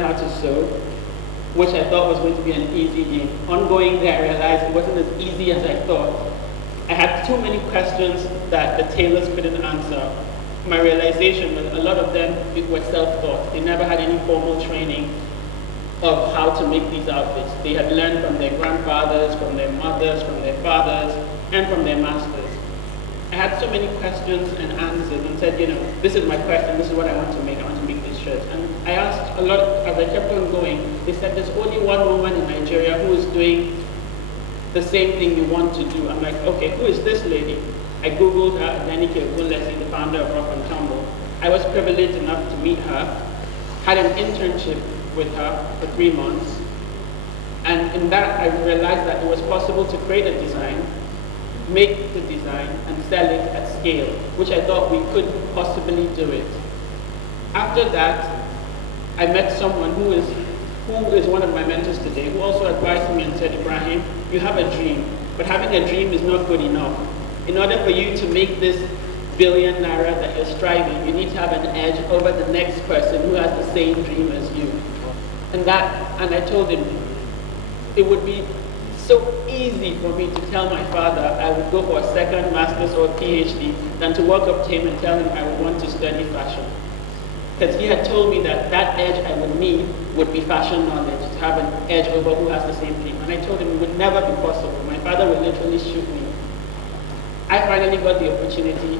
how to sew, which I thought was going to be an easy game. Ongoing there, I realized it wasn't as easy as I thought. I had too many questions that the tailors couldn't answer. My realization was a lot of them were self-taught. They never had any formal training of how to make these outfits. They had learned from their grandfathers, from their mothers, from their fathers, and from their masters. I had so many questions and answers and said, this is my question, this is what I want to make. I want to make this shirt. And I asked a lot, as I kept on going, they said there's only one woman in Nigeria who is doing the same thing you want to do. I'm like, okay, who is this lady? I Googled her, Danike Ogunlesi, the founder of Rock and Tumble. I was privileged enough to meet her, had an internship with her for 3 months. And in that, I realized that it was possible to create a design, make the design, and sell it at scale, which I thought we could possibly do it. After that, I met someone who is one of my mentors today, who also advised me and said, Ibrahim, you have a dream, but having a dream is not good enough. In order for you to make this billion naira that you're striving, you need to have an edge over the next person who has the same dream as you. And I told him, it would be so easy for me to tell my father I would go for a second master's or PhD than to walk up to him and tell him I would want to study fashion. Because he had told me that edge I would need would be fashion knowledge, to have an edge over who has the same dream. And I told him it would never be possible. My father would literally shoot me. I finally got the opportunity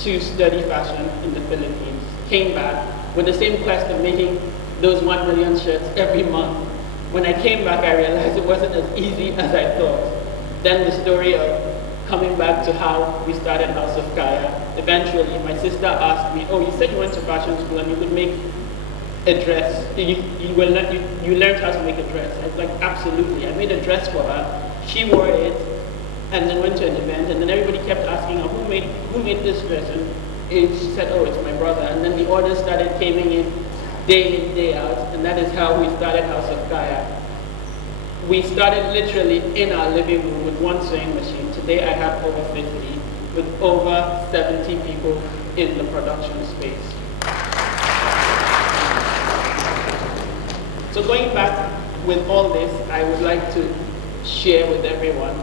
to study fashion in the Philippines. Came back with the same quest of making those 1 million shirts every month. When I came back, I realized it wasn't as easy as I thought. Then the story of coming back to how we started House of Kaya. Eventually, my sister asked me, oh, you said you went to fashion school and you could make a dress. You learned how to make a dress. I was like, absolutely. I made a dress for her. She wore it and then went to an event, and then everybody kept asking her, who made this dress? And she said, oh, it's my brother. And then the orders started coming in, day out, and that is how we started House of Kaya. We started literally in our living room with one sewing machine. Today I have over 50, with over 70 people in the production space. So going back with all this, I would like to share with everyone,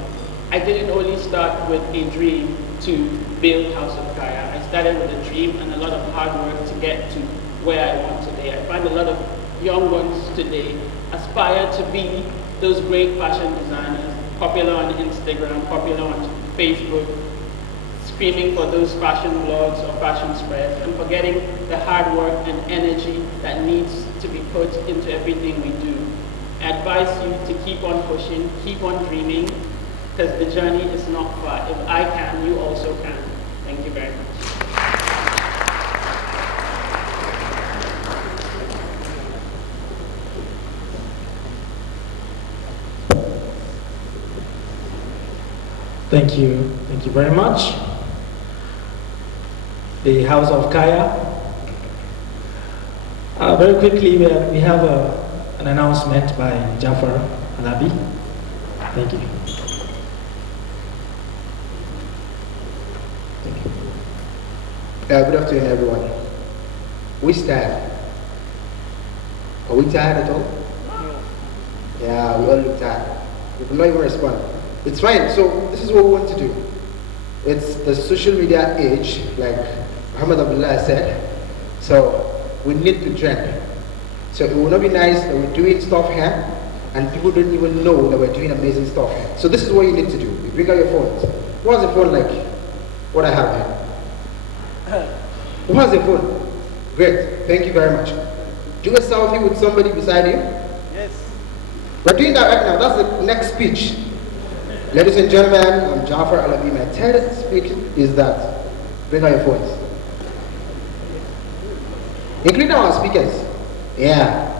I didn't only start with a dream to build House of Kaya. I started with a dream and a lot of hard work to get to where I want today. I find a lot of young ones today aspire to be those great fashion designers, popular on Instagram, popular on Facebook, screaming for those fashion blogs or fashion spreads, and forgetting the hard work and energy that needs to be put into everything we do. I advise you to keep on pushing, keep on dreaming, because the journey is not far. If I can, you also can. Thank you very much. Thank you very much. The House of Kaya. Very quickly, we have an announcement by Jafar Alabi. Thank you. Good afternoon, everyone. Which time? Are we tired at all? Yeah, we all look tired. We will not even respond. It's fine. So this is what we want to do. It's the social media age, like Muhammad Abdullah said. So we need to trend. So it will not be nice that we're doing stuff here and people don't even know that we're doing amazing stuff here. So this is what you need to do. You bring out your phones. What's the phone like? What I have here. Who has a phone? Great. Thank you very much. Do a selfie with somebody beside you. Yes. We're doing that right now. That's the next speech. Ladies and gentlemen, I'm Jafar Alabi. My TEDx speech is that. Bring out your phones. Including our speakers. Yeah.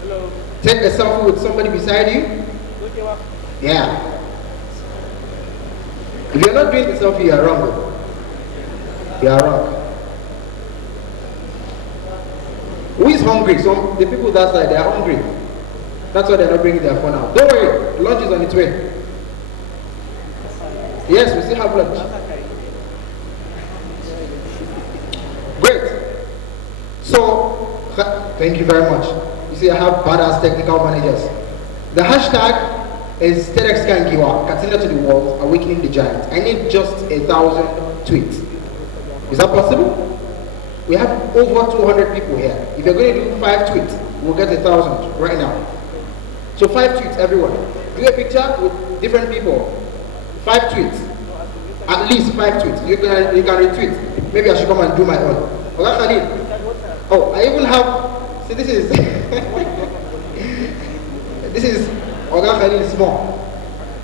Hello. Take a selfie with somebody beside you. Yeah. If you're not doing the selfie, you're wrong. You are wrong. Who is hungry? So the people that side, they are hungry. That's why they're not bringing their phone out. Don't worry, lunch is on its way. Yes, we still have lunch. Great. So, thank you very much. see I have badass technical managers. The hashtag is TEDx KANGIWA, KATSINA to the world, awakening the giant. I need just 1,000 tweets. Is that possible? We have over 200 people here. If you're going to do 5 tweets, we'll get 1,000 right now. So 5 tweets, everyone. Do a picture with different people. 5 tweets. At least 5 tweets. You can retweet. Maybe I should come and do my own. Oga Khalid. Oh, I even have. See, this is this is Oga Khalid small,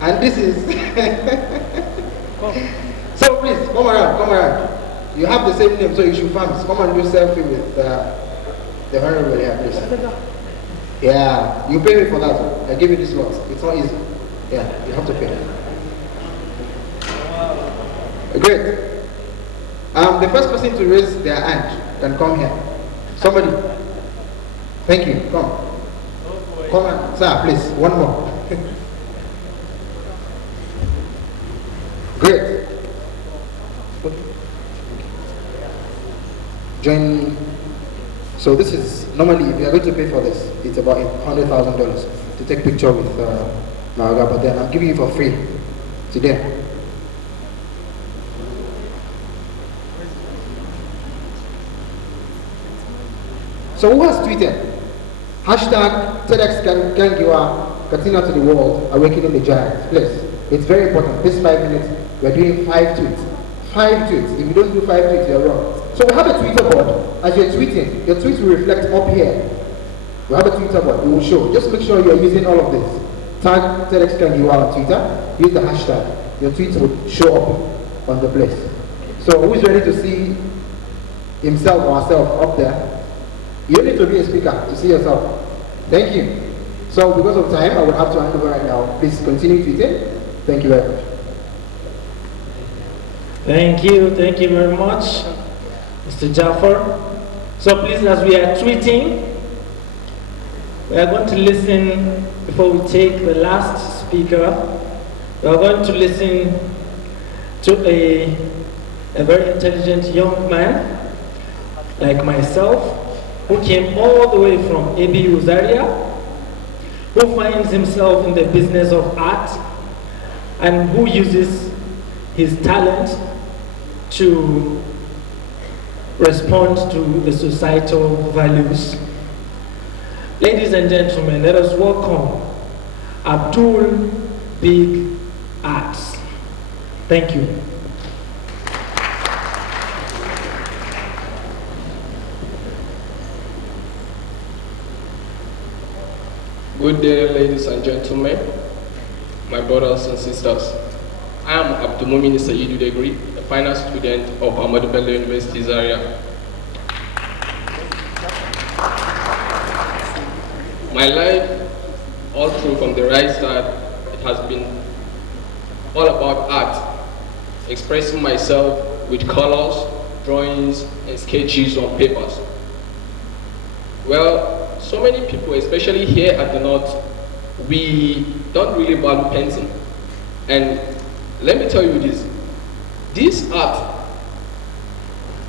and this is. So please come around, come around. You have the same name, so you should fans. Come and do selfie with the honorable here, please. Yeah, you pay me for that. I give you this lot. It's not easy. Yeah, you have to pay. Great. The first person to raise their hand can come here. Somebody. Thank you. Come. Come on, sir, please. One more. Great. Join. So this is normally if you are going to pay for this, it's about $100,000 to take picture with Maraga, but then I'm giving you for free today. So who has tweeted? Hashtag TEDx KANGIWA, KATSINA to the world, awakening the giant. Please, it's very important. This 5 minutes, we're doing 5 tweets. 5 tweets. If you don't do 5 tweets, you're wrong. So we have a Twitter board. As you're tweeting, your tweets will reflect up here. We have a Twitter board. It will show. Just make sure you're using all of this. Tag TEDx KANGIWA on Twitter. Use the hashtag. Your tweets will show up on the place. So who is ready to see himself or herself up there? You don't need to be a speaker to see yourself. Thank you. So because of time, I will have to hand over right now. Please continue tweeting. Thank you very much. Thank you very much, Mr. Jafar. So please, as we are tweeting, we are going to listen, before we take the last speaker, we are going to listen to a very intelligent young man like myself, who came all the way from ABU Zaria, who finds himself in the business of art, and who uses his talent to respond to the societal values. Ladies and gentlemen, let us welcome Abdul Big Arts. Thank you. Good day, ladies and gentlemen, my brothers and sisters. I am Abdulmumin Sayidu Degri, a final student of Ahmadu Bello University Zaria. My life, all through from the right start, it has been all about art, expressing myself with colors, drawings, and sketches on papers. Well, so many people, especially here at the North, we don't really value painting. And let me tell you this art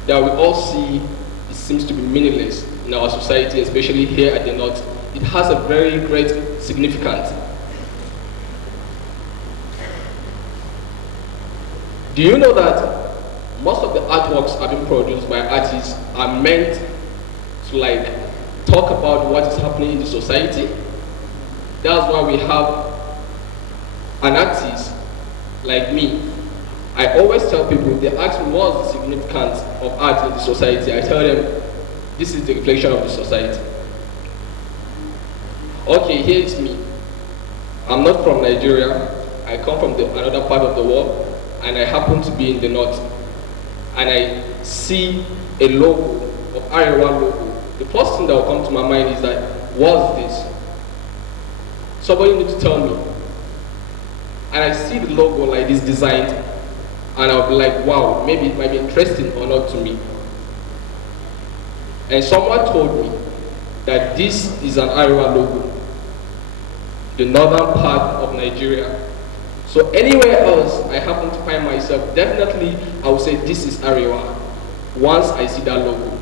that we all see, it seems to be meaningless in our society, especially here at the North. It has a very great significance. Do you know that most of the artworks are being produced by artists are meant to talk about what is happening in the society? That's why we have an artist like me. I always tell people, they ask me what's the significance of art in the society. I tell them, this is the reflection of the society. Okay, here is me. I'm not from Nigeria. I come from another part of the world, and I happen to be in the North. And I see a logo of Arewa logo. The first thing that will come to my mind is that, what's this? Somebody needs to tell me. And I see the logo like this designed, and I'll be like, wow, maybe it might be interesting or not to me. And someone told me that this is an Arewa logo, the northern part of Nigeria. So anywhere else I happen to find myself, definitely I would say this is Arewa once I see that logo.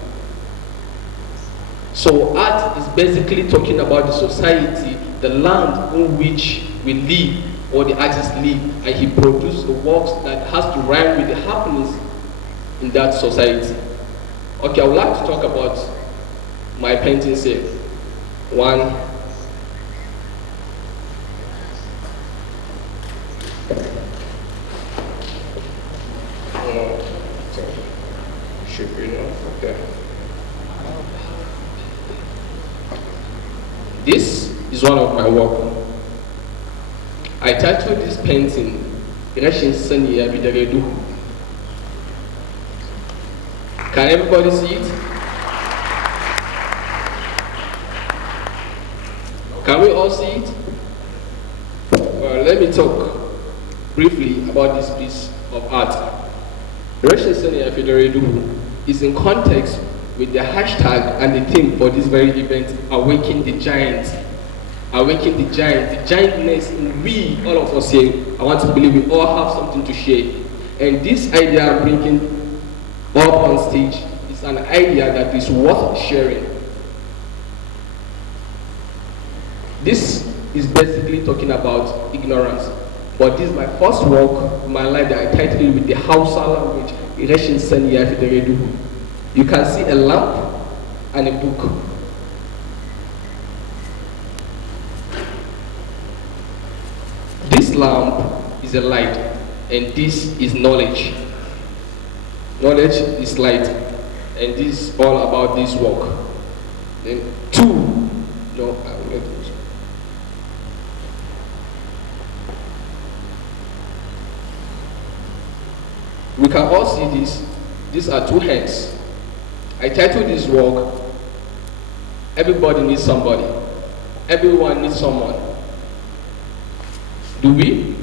So art is basically talking about the society, the land in which we live, or the artist live, and he produced the works that has to rhyme with the happiness in that society. Okay, I would like to talk about my paintings here. One. Should be enough. Okay. This is one of my work. I titled this painting KANGIWA. Can everybody see it? Can we all see it? Well, let me talk briefly about this piece of art. KANGIWA is in context with the hashtag and the theme for this very event, Awaken the Giant. Awaken the Giant, the giantness in we, all of us here. I want to believe we all have something to share. And this idea I'm bringing up on stage is an idea that is worth sharing. This is basically talking about ignorance. But this is my first work in my life that I titled it with the Hausa language, KANGIWA. You can see a lamp and a book. This lamp is a light, and this is knowledge. Knowledge is light, and this is all about this work. Then two, no, I will let it. We can all see this. These are two hands. I titled this work, Everybody Needs Somebody. Everyone needs someone. Do we?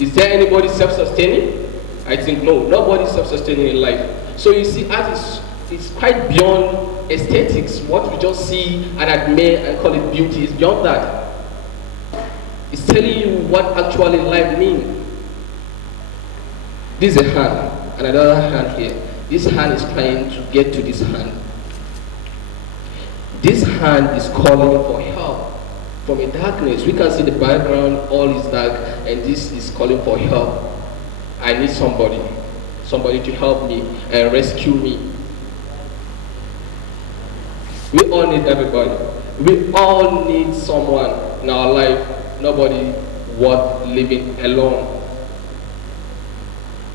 Is there anybody self-sustaining? I think no, nobody is self-sustaining in life. So you see, art is quite beyond aesthetics, what we just see and admire and call it beauty. It's beyond that. It's telling you what actually life means. This is a hand, and another hand here. This hand is trying to get to this hand. This hand is calling for help from a darkness. We can see the background, all is dark, and this is calling for help. I need somebody to help me and rescue me. We all need everybody. We all need someone in our life. Nobody worth living alone.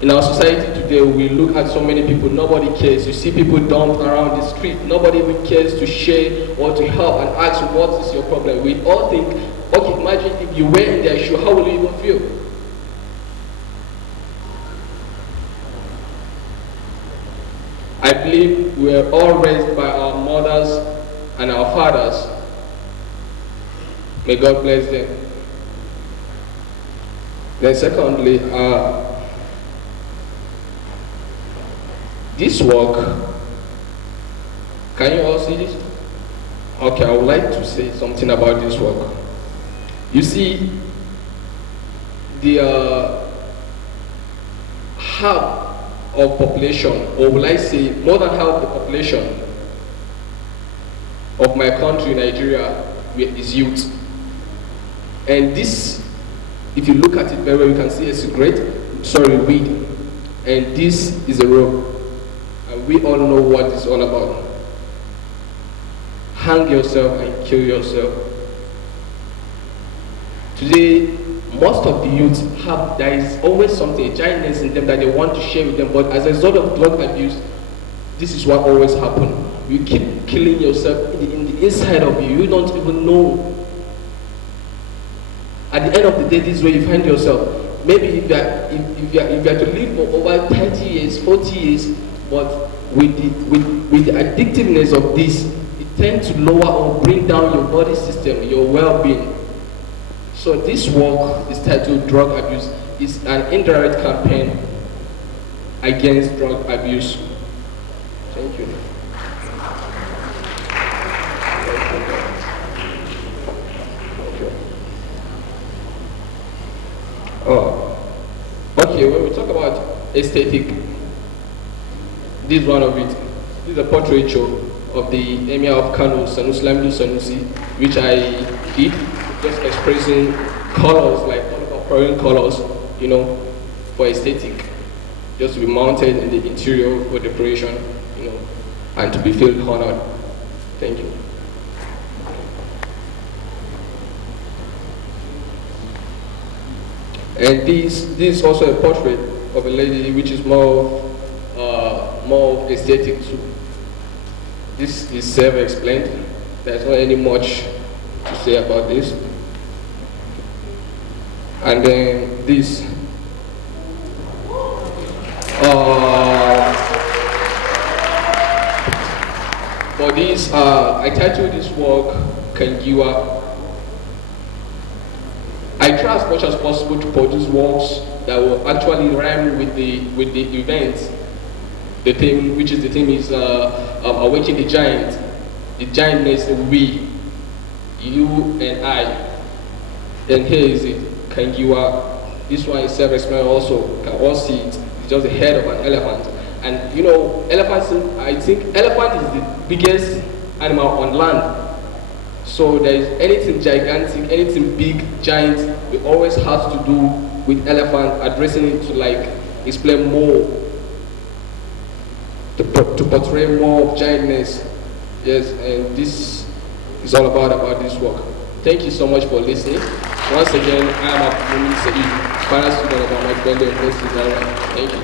In our society today, we look at so many people, nobody cares. You see people dumped around the street. Nobody even cares to share or to help and ask, what is your problem? We all think, okay, imagine if you were in their shoe, how will you even feel? I believe we are all raised by our mothers and our fathers. May God bless them. Then secondly, this work, can you all see this? Okay, I would like to say something about this work. You see, the half of population, or will I say more than half the population of my country, Nigeria, is youth. And this, if you look at it very well, you can see a cigarette, weed. And this is a rope. And we all know what it's all about. Hang yourself and kill yourself. Today, most of the youth there is always something, a giantness in them that they want to share with them, but as a result of drug abuse, this is what always happens. You keep killing yourself in the inside of you. You don't even know. At the end of the day, this is where you find yourself. Maybe if you are to live for over 30 years, 40 years, but with the addictiveness of this, it tends to lower or bring down your body system, your well-being. So this work is titled Drug Abuse. It's an indirect campaign against drug abuse. Thank you. Oh, okay, when we talk about aesthetic, this is one of it. This is a portraiture. of the Emir of Kano, Sanusi Lamido Sanusi, which I did, just expressing colors, like foreign colors, for aesthetic, just to be mounted in the interior for decoration, and to be felt honored. Thank you. And this is also a portrait of a lady, which is more aesthetic too. This is self-explained. There's not any much to say about this. And then this. For this, I titled this work KANGIWA. I try as much as possible to produce works that will actually rhyme with the event. The theme, which is the theme, is awaken the giant. The giantness we, you and I. And here is it, KANGIWA. This one is self-explanatory also. You can all see it. It's just the head of an elephant. And elephants, I think elephant is the biggest animal on land. So there is anything gigantic, anything big, giant, we always have to do with elephant, addressing it to explain more, to portray more of giantness. Yes, and this is all about this work. Thank you so much for listening. Once again, I am Abdul Saeed, final student of my Bende University. Thank you.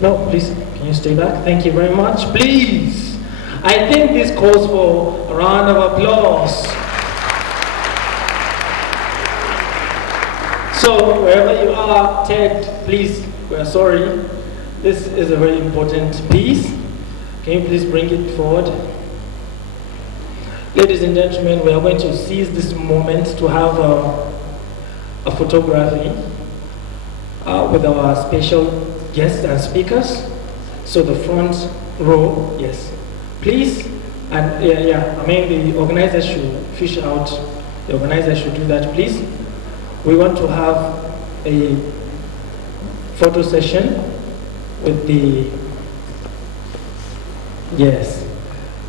No, please, can you stay back? Thank you very much. Please, I think this calls for a round of applause. So, wherever you are, Ted, please, we're sorry. This is a very important piece. Can you please bring it forward? Ladies and gentlemen, we are going to seize this moment to have a photography with our special guests and speakers. So the front row, yes, please. And I mean, the organizers should fish out. The organizers should do that, please. We want to have a photo session with the, yes,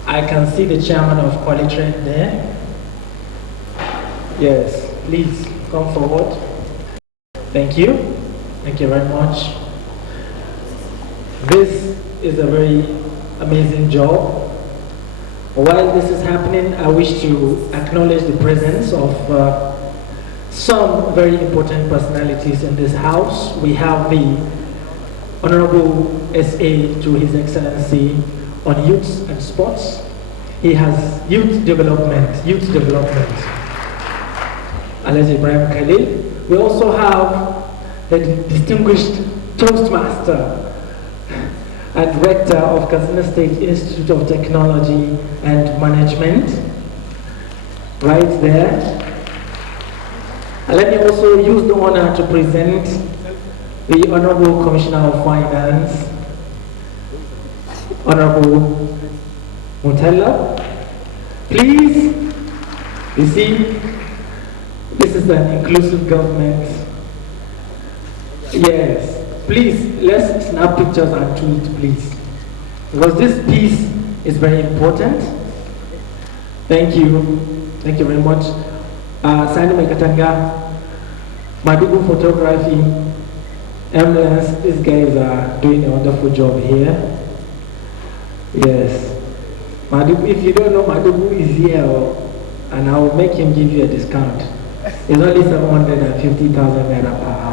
I can see the chairman of Qualitrade there. Yes, please come forward. Thank you. Thank you very much. This is a very amazing job. While this is happening, I wish to acknowledge the presence of some very important personalities in this house. We have the Honorable SA to His Excellency on Youth and Sports. He has youth development. Alhaji Ibrahim Khalil. We also have the distinguished Toastmaster and Rector of Katsina State Institute of Technology and Management, right there. And let me also use the honor to present the Honorable Commissioner of Finance, Honorable Mutella. Please, you see, this is an inclusive government. Yes. Please, let's snap pictures and tweet, please. Because this piece is very important. Thank you. Thank you very much. Sani Mekatanga, Madugu Photography, Ambulance, these guys are doing a wonderful job here. Yes. Madugu, if you don't know, Madugu is here, and I will make him give you a discount. It's only 750,000 naira per hour.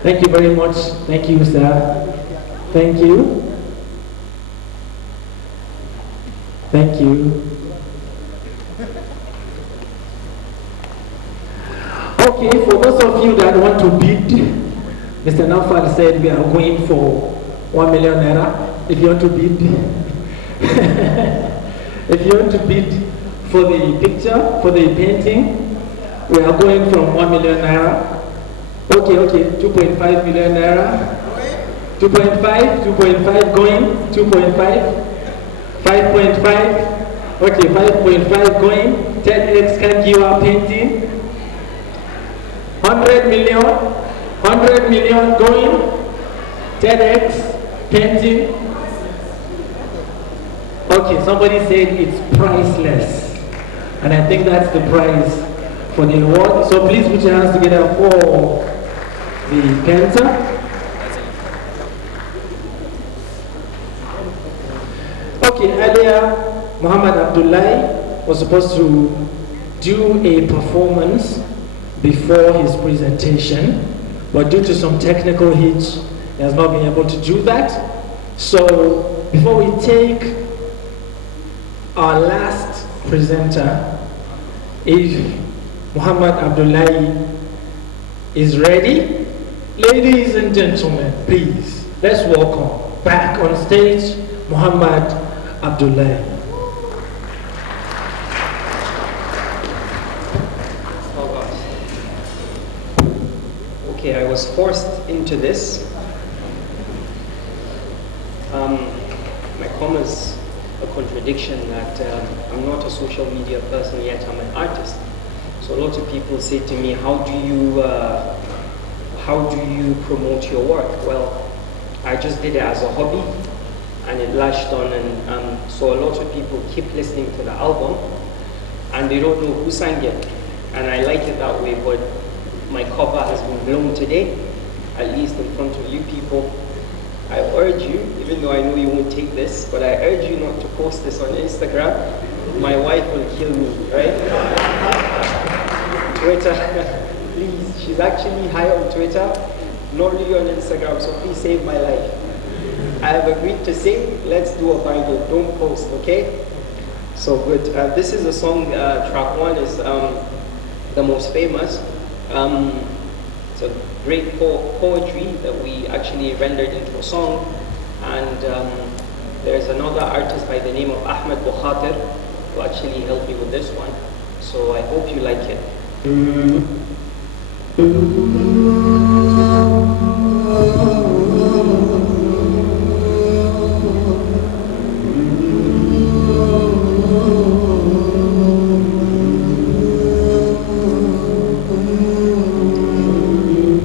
Thank you very much. Thank you, sir. Thank you. Thank you. Okay, for those of you that want to bid, Mr. Nafal said we are going for 1 million naira. If you want to bid, if you want to bid for the picture, for the painting, we are going from 1 million naira. Okay, 2.5 million naira. 2.5, 2.5 going, 2.5, 5.5, okay, 5.5 going, TEDx KANGIWA painting, 100 million going, TEDx painting. Okay, somebody said it's priceless. And I think that's the prize for the award. So please put your hands together for the painter. Okay, earlier Muhammad Abdullahi was supposed to do a performance before his presentation, but due to some technical hitch, he has not been able to do that. So before we take our last presenter, if Muhammad Abdullahi is ready, ladies and gentlemen, please, let's welcome back on stage Muhammad Abdullahi. Oh God. Okay, I was forced into this. My comments a contradiction that I'm not a social media person yet, I'm an artist. So a lot of people say to me, how do you promote your work? Well, I just did it as a hobby and it latched on, and so a lot of people keep listening to the album and they don't know who sang it. And I like it that way, but my cover has been blown today, at least in front of you people. I urge you, even though I know you won't take this, but I urge you not to post this on Instagram. My wife will kill me, right? Twitter, please. She's actually high on Twitter, not really on Instagram, so please save my life. I have agreed to sing. Let's do a Bible. Don't post, okay? So good. This is a song, track one is the most famous. It's a great poetry that we actually rendered into a song, and there's another artist by the name of Ahmed Bukhatir who actually helped me with this one, so I hope you like it.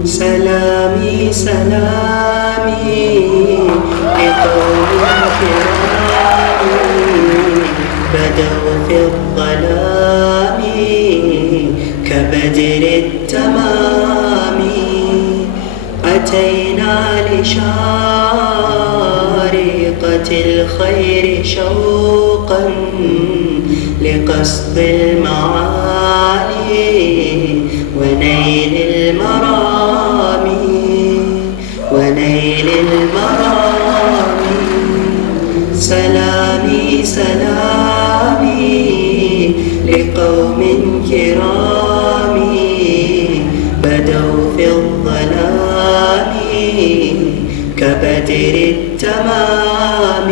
سلامي سلامي لقوم كرام بدوا في الظلام كبدر التمام أتينا لشارقة الخير شوقا لقصد المعالي ونيل المرام ونيل المرام سلامي سلامي لقوم كرام بدوا في الظلام كبدر التمام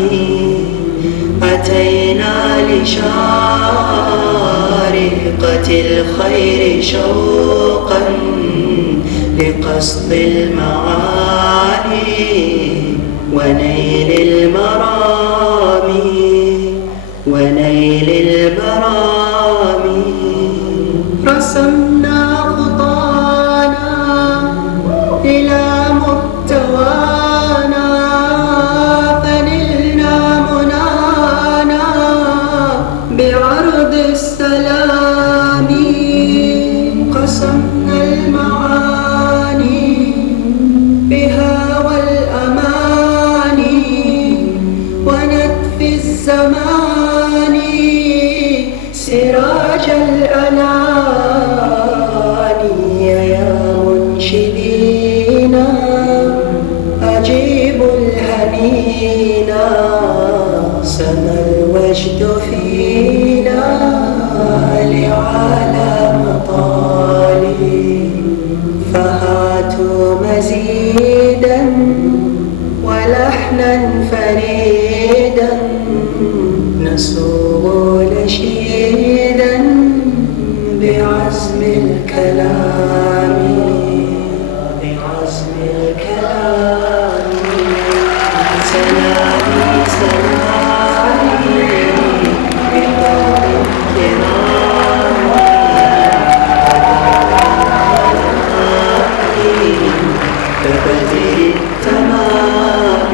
أتينا لشارقة الخير شوقا لقصد المعالي ونيل المرام ونيل المرام رسمنا خطانا إلى محتوانا فنلنا منانا بعرض السلام قسمنا المعاني بها والأماني ونطفي الزمان سراج الأناني يا منشدين أجيبوا الهنينا سما الوجد فينا لعلى مطالي فهاتوا مزيدا ولحنا فريدا نسوق نشيدا بعزم الكلام بعزم الكلام سلامي بقوم كرامي كبدر التمام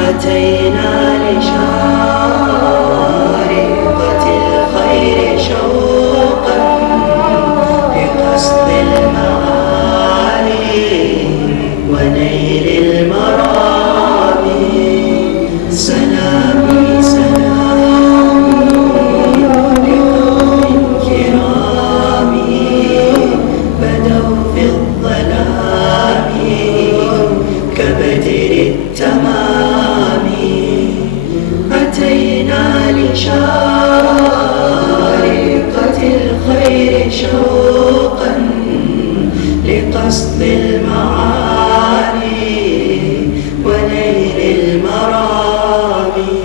أتينا لشارقة الخير شوقا لقصد المعالي ونيل المرامي سلامي سلامي لقوم كرامي بدوا في الظلام كبدر التمام أتينا لشارقة الخير شوقا لقصد المعالي ونيل المرامي.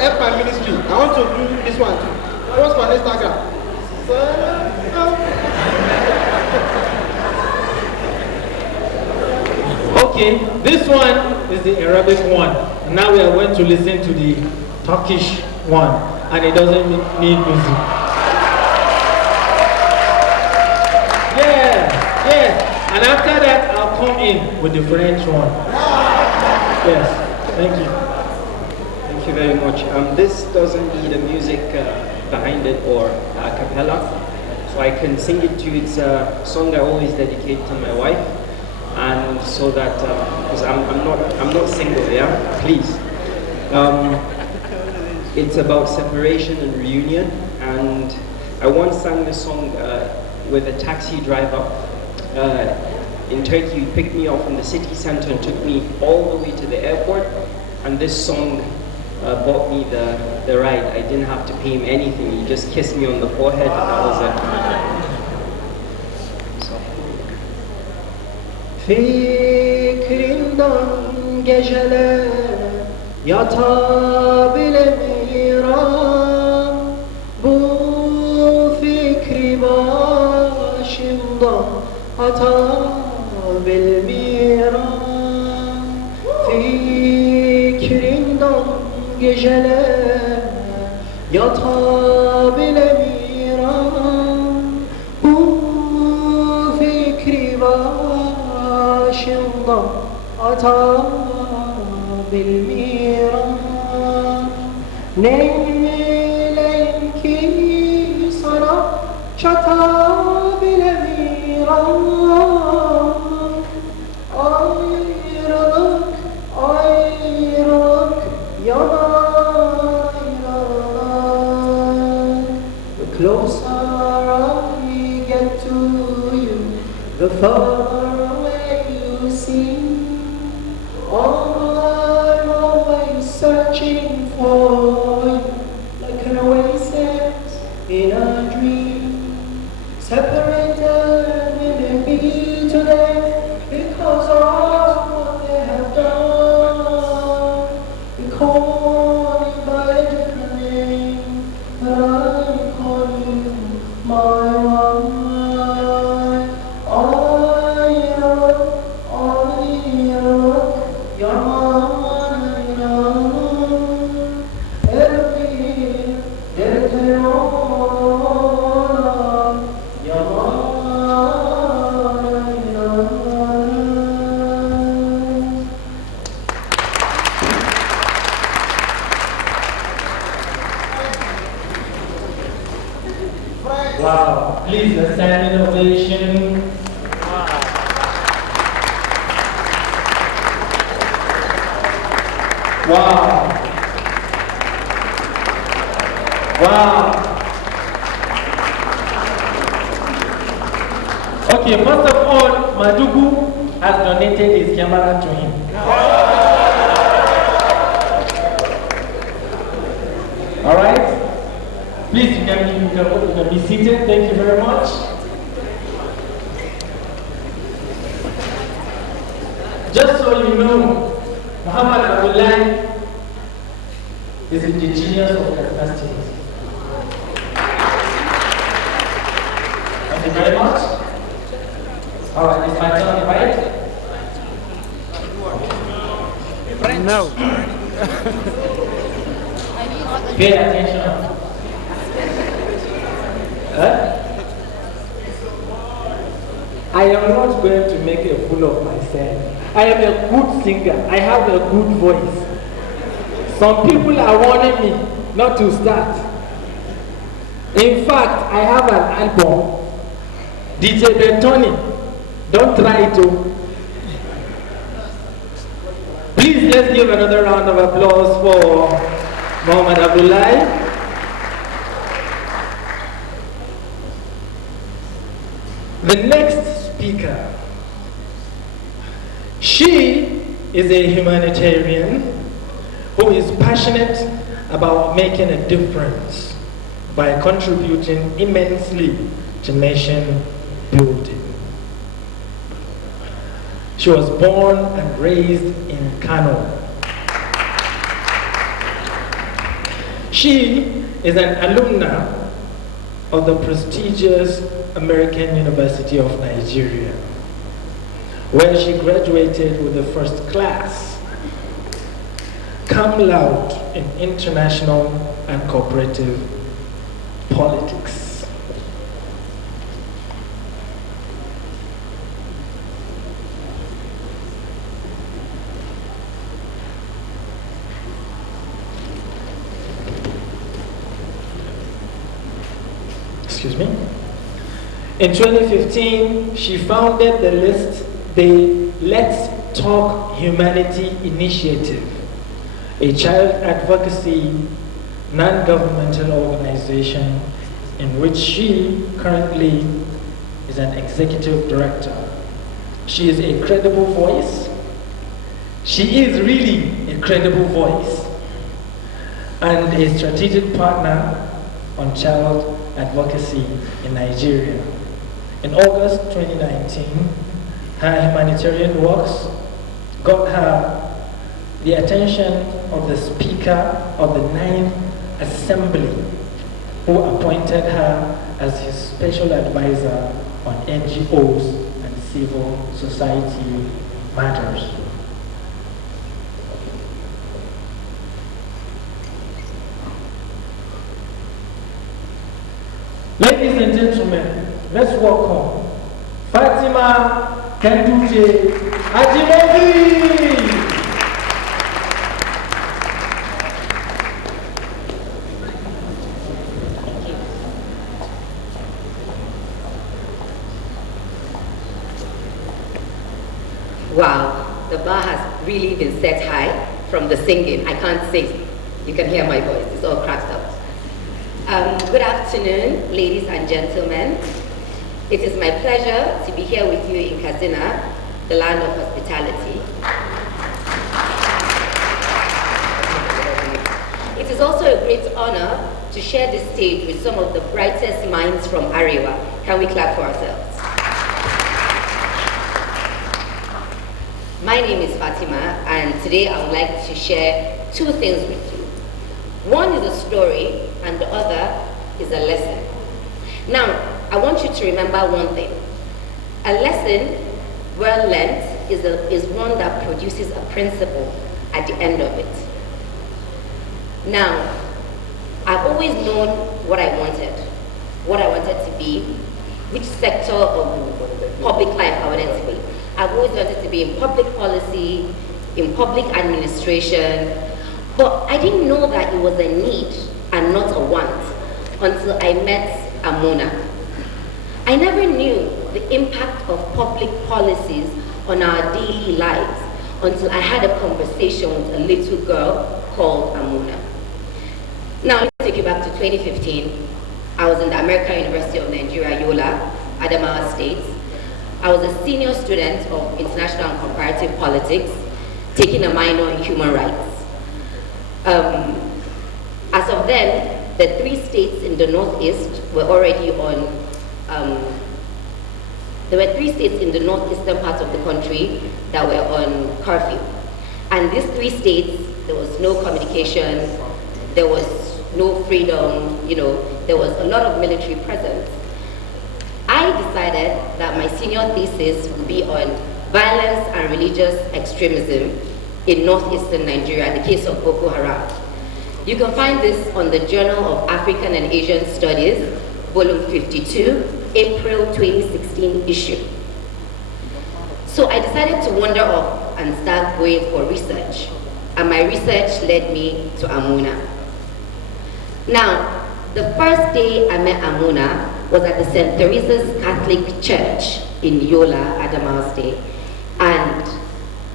Help my ministry. I want to do this one too. Post on Instagram. Okay, this one is the Arabic one. And now we are going to listen to the Turkish one. And it doesn't need music. Yeah. And after that, I'll come in with the French one. Yes, thank you. Thank you very much. This doesn't need a music behind it or a cappella, so I can sing it to you. It's a song I always dedicate to my wife, and so that because I'm not single, yeah. Please. It's about separation and reunion, and I once sang this song with a taxi driver in Turkey. He picked me up from the city center and took me all the way to the airport, and this song bought me the ride. I didn't have to pay him anything. He just kissed me on the forehead, and that was it. So. Fikrinden geceler yatabilemiyorum. Bu fikri başımdan atabilmiyorum. Fikrinden geceler yatabilemiyorum. Bu fikri başımdan atabilmiyorum. Neyleyim ki sana çatabilemiyorum. Ayrılık, ayrılık, yanarak. The closer I get to you, the further away you seem. I'm always searching for you, like an oasis in a dream. Separated we may be today because of what they have done. We call you by a different name, but I call you my one. You're Wow, please a standing ovation. Wow. Wow. Okay, first of all, Madugu has donated his camera to him. All right? Please, you can be seated. Thank you very much. is the genius of Katsina State. Thank you very much. All right, it's my turn, right? No. Pay attention. Huh? I am not going to make a fool of myself. I am a good singer. I have a good voice. Some people are warning me not to start. In fact, I have an album. DJ Bentoni, don't try it too. Please, let's give another round of applause for Muhammad Abdullahi. The next speaker, she is a humanitarian who is passionate about making a difference by contributing immensely to nation building. She was born and raised in Kano. She is an alumna of the prestigious American University of Nigeria, where she graduated with the first class, cum laude in international and cooperative politics. Excuse me. In 2015, she founded the Let's Talk Humanity Initiative, a child advocacy non-governmental organization in which she currently is an executive director. She is a credible voice. She is really a credible voice and a strategic partner on child advocacy in Nigeria. In August 2019, her humanitarian works got her the attention of the Speaker of the 9th Assembly, who appointed her as his special advisor on NGOs and civil society matters. Ladies and gentlemen, let's welcome Fatima Kenduje Ajimobi. Wow, the bar has really been set high from the singing. I can't sing. You can hear my voice. It's all cracked up. Good afternoon, ladies and gentlemen. It is my pleasure to be here with you in Katsina, the land of hospitality. It is also a great honor to share this stage with some of the brightest minds from Arewa. Can we clap for ourselves? My name is Fatima, and today I would like to share two things with you. One is a story, and the other is a lesson. Now, I want you to remember one thing. A lesson well learned is one that produces a principle at the end of it. Now, I've always known what I wanted to be, which sector of public life I wanted to be. I've always wanted to be in public policy, in public administration, but I didn't know that it was a need and not a want until I met Amona. I never knew the impact of public policies on our daily lives until I had a conversation with a little girl called Amona. Now, let's take you back to 2015. I was in the American University of Nigeria, Yola, Adamawa State. I was a senior student of international and comparative politics, taking a minor in human rights. As of then, the 3 states in the Northeast were already on, there were 3 states in the northeastern part of the country that were on curfew. And these 3 states, there was no communication, there was no freedom, there was a lot of military presence. I decided that my senior thesis would be on violence and religious extremism in northeastern Nigeria, the case of Boko Haram. You can find this on the Journal of African and Asian Studies, volume 52, April 2016 issue. So I decided to wander off and start going for research. And my research led me to Amuna. Now, the first day I met Amuna was at the St. Teresa's Catholic Church in Yola, Adamawa State. And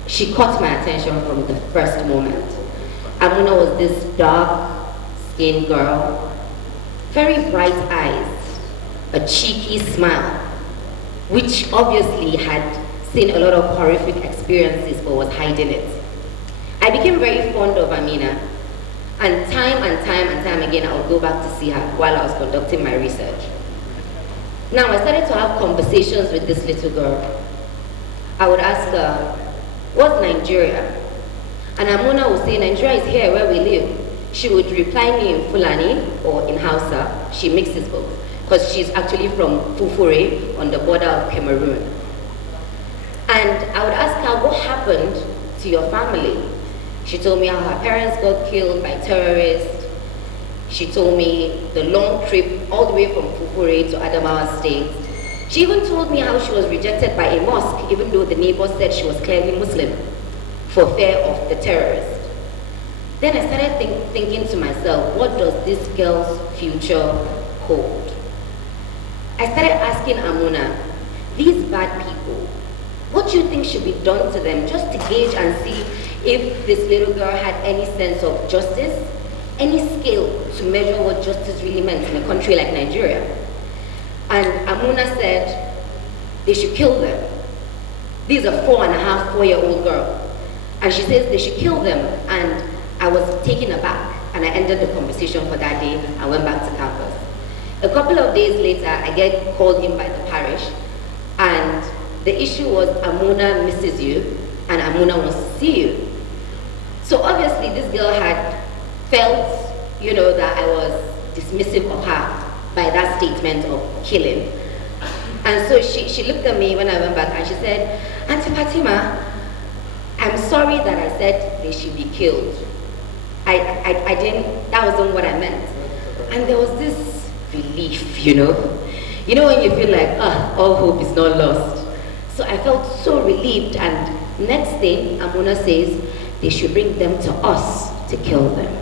she caught my attention from the first moment. Amuna was this dark-skinned girl, very bright eyes, a cheeky smile, which obviously had seen a lot of horrific experiences but was hiding it. I became very fond of Amina, and time again I would go back to see her while I was conducting my research. Now I started to have conversations with this little girl. I would ask her, what's Nigeria? And Amuna would say, Nigeria is here where we live. She would reply me in Fulani or in Hausa. She mixes both, because she's actually from Fufure on the border of Cameroon. And I would ask her, what happened to your family? She told me how her parents got killed by terrorists. She told me the long trip all the way from Fufure to Adamawa State. She even told me how she was rejected by a mosque, even though the neighbor said she was clearly Muslim, for fear of the terrorists. Then I started thinking to myself, what does this girl's future hold? I started asking Amuna, these bad people, what do you think should be done to them, just to gauge and see if this little girl had any sense of justice, any scale to measure what justice really meant in a country like Nigeria? And Amuna said, they should kill them. These are 4-year-old girl. And she says they should kill them. And I was taken aback, and I ended the conversation for that day and went back to campus. A couple of days later, I get called in by the parish, and the issue was Amuna misses you, and Amuna wants to see you. So obviously this girl had felt, that I was dismissive of her by that statement of killing. And so she looked at me when I went back and she said, Auntie Fatima, I'm sorry that I said they should be killed. I didn't, that wasn't what I meant. And there was this relief, You know when you feel like, all hope is not lost. So I felt so relieved, and next thing, Amuna says, they should bring them to us to kill them.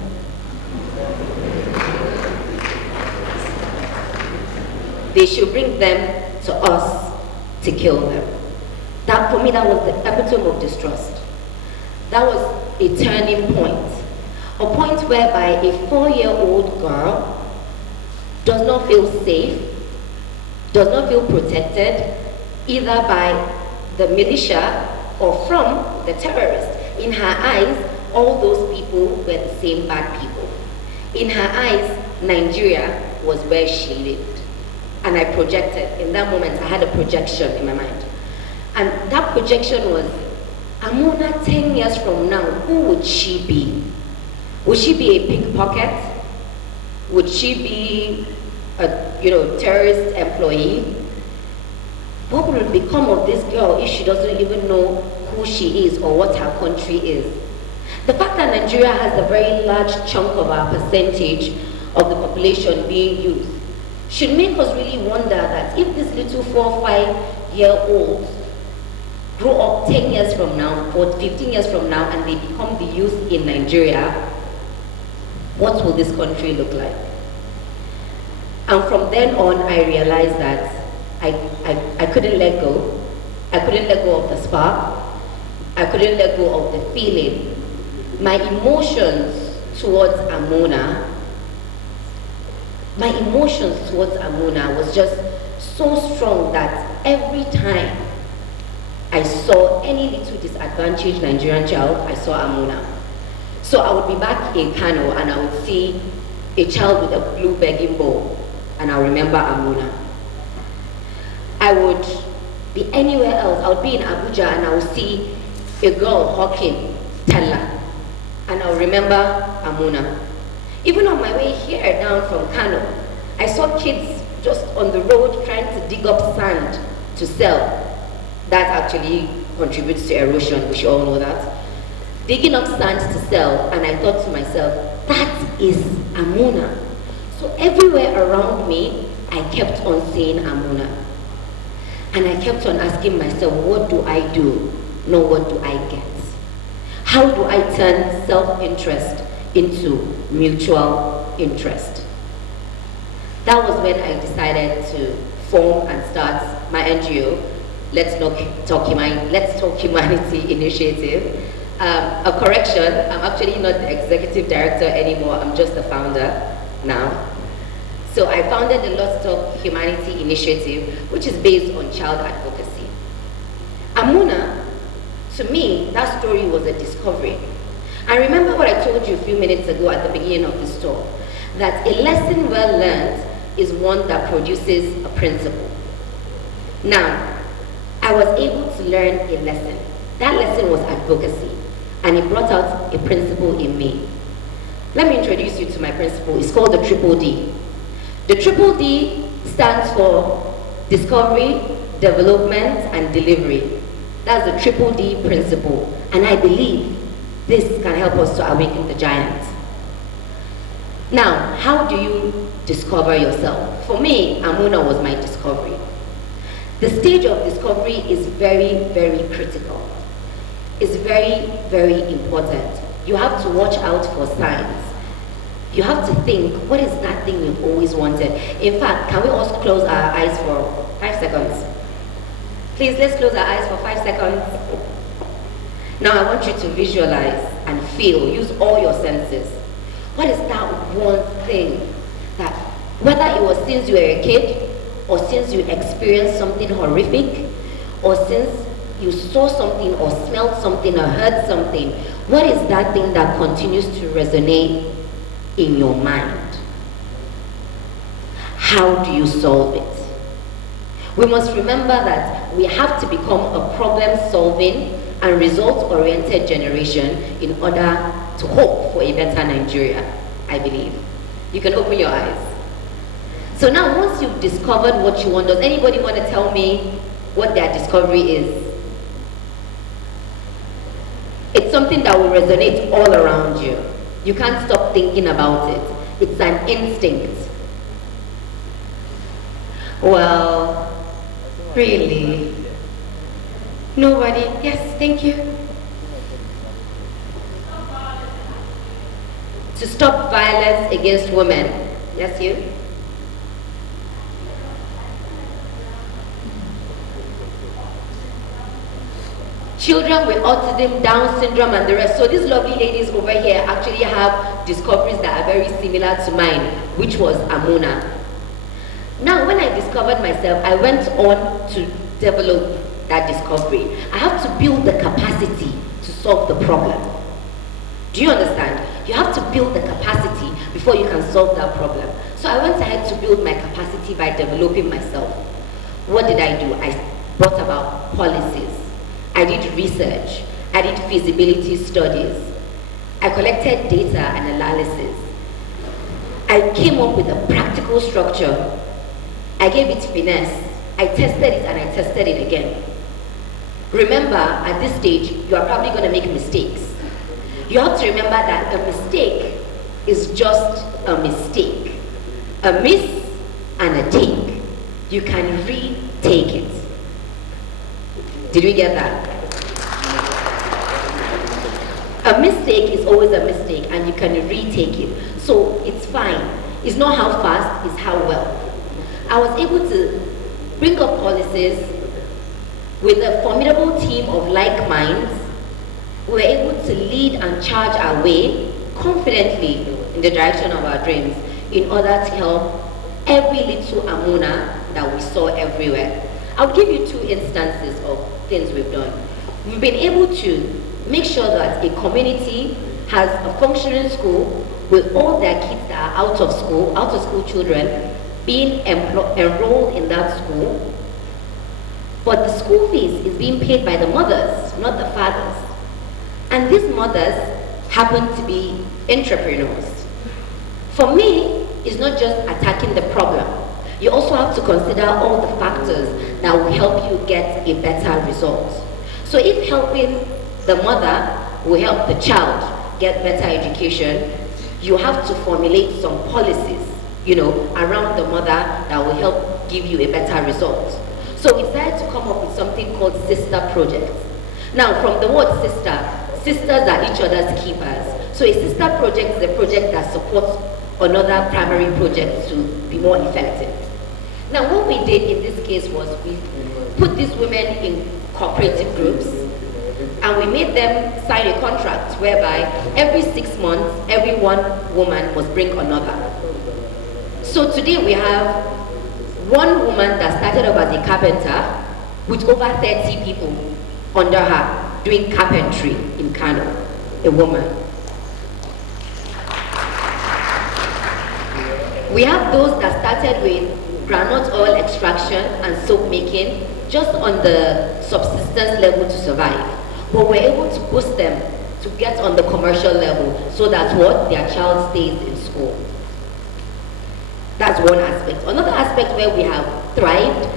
They should bring them to us to kill them. That, for me, that was the epitome of distrust. That was a turning point. A point whereby a 4-year-old girl does not feel safe, does not feel protected, either by the militia or from the terrorists. In her eyes, all those people were the same bad people. In her eyes, Nigeria was where she lived. And I projected. In that moment, I had a projection in my mind. And that projection was, Amuna 10 years from now, who would she be? Would she be a pickpocket? Would she be a terrorist employee? What will become of this girl if she doesn't even know who she is or what her country is? The fact that Nigeria has a very large chunk of our percentage of the population being youth should make us really wonder that if this little 4-5-year-olds grow up 10 years from now or 15 years from now and they become the youth in Nigeria, what will this country look like? And from then on, I realized that I couldn't let go. I couldn't let go of the spark. I couldn't let go of the feeling. My emotions towards Amuna was just so strong that every time I saw any little disadvantaged Nigerian child, I saw Amuna. So I would be back in Kano and I would see a child with a blue begging bowl, and I'll remember Amuna. I would be anywhere else. I would be in Abuja and I would see a girl hawking tella, and I'll remember Amuna. Even on my way here down from Kano, I saw kids just on the road trying to dig up sand to sell. That actually contributes to erosion, we should all know that. Digging up sand to sell, and I thought to myself, that is Amuna. So everywhere around me, I kept on saying Amuna. And I kept on asking myself, what do I do? No, what do I get? How do I turn self-interest into mutual interest? That was when I decided to form and start my NGO, Let's Talk Humanity Initiative. A correction, I'm actually not the executive director anymore, I'm just the founder now. So I founded the Let's Talk Humanity Initiative, which is based on child advocacy. Amuna, to me, that story was a discovery. And remember what I told you a few minutes ago at the beginning of this talk, that a lesson well learned is one that produces a principle. Now, I was able to learn a lesson. That lesson was advocacy, and it brought out a principle in me. Let me introduce you to my principle. It's called the Triple D. The Triple D stands for discovery, development, and delivery. That's the Triple D principle, and I believe this can help us to awaken the giant. Now, how do you discover yourself? For me, Amuna was my discovery. The stage of discovery is very, very critical. It's very, very important. You have to watch out for signs. You have to think, what is that thing you've always wanted? In fact, can we also close our eyes for 5 seconds? Please, let's close our eyes for 5 seconds. Now I want you to visualize and feel, use all your senses. What is that one thing that, whether it was since you were a kid, or since you experienced something horrific, or since you saw something, or smelled something, or heard something, what is that thing that continues to resonate in your mind? How do you solve it? We must remember that we have to become a problem-solving and result-oriented generation in order to hope for a better Nigeria, I believe. You can open your eyes. So now, once you've discovered what you want, does anybody want to tell me what their discovery is? It's something that will resonate all around you. You can't stop thinking about it. It's an instinct. Well, really? Nobody? Yes, thank you. To stop violence against women. Yes, you? Children with autism, Down syndrome, and the rest. So these lovely ladies over here actually have discoveries that are very similar to mine, which was Amuna. Now, when I discovered myself, I went on to develop that discovery. I have to build the capacity to solve the problem. Do you understand? You have to build the capacity before you can solve that problem. So I went ahead to build my capacity by developing myself. What did I do? I brought about policies. I did research. I did feasibility studies. I collected data and analysis. I came up with a practical structure. I gave it finesse. I tested it and I tested it again. Remember, at this stage, you are probably going to make mistakes. You have to remember that a mistake is just a mistake. A miss and a take. You can retake it. Did we get that? A mistake is always a mistake and you can retake it. So it's fine. It's not how fast, it's how well. I was able to bring up policies with a formidable team of like minds. We were able to lead and charge our way confidently in the direction of our dreams in order to help every little Amuna that we saw everywhere. I'll give you 2 instances of things we've done. We've been able to make sure that a community has a functioning school with all their kids that are out of school children being enrolled in that school. But the school fees is being paid by the mothers, not the fathers. And these mothers happen to be entrepreneurs. For me, it's not just attacking the problem. You also have to consider all the factors that will help you get a better result. So if helping the mother will help the child get better education, you have to formulate some policies, around the mother that will help give you a better result. So we decided to come up with something called sister projects. Now, from the word sister, sisters are each other's keepers. So a sister project is a project that supports another primary project to be more effective. Now, what we did in this case was we put these women in cooperative groups, and we made them sign a contract whereby every 6 months, every one woman must bring another. So today we have one woman that started off as a carpenter with over 30 people under her doing carpentry in Kano, a woman. We have those that started with groundnut oil extraction and soap making just on the subsistence level to survive. But we're able to boost them to get on the commercial level so that their child stays in school. That's one aspect. Another aspect where we have thrived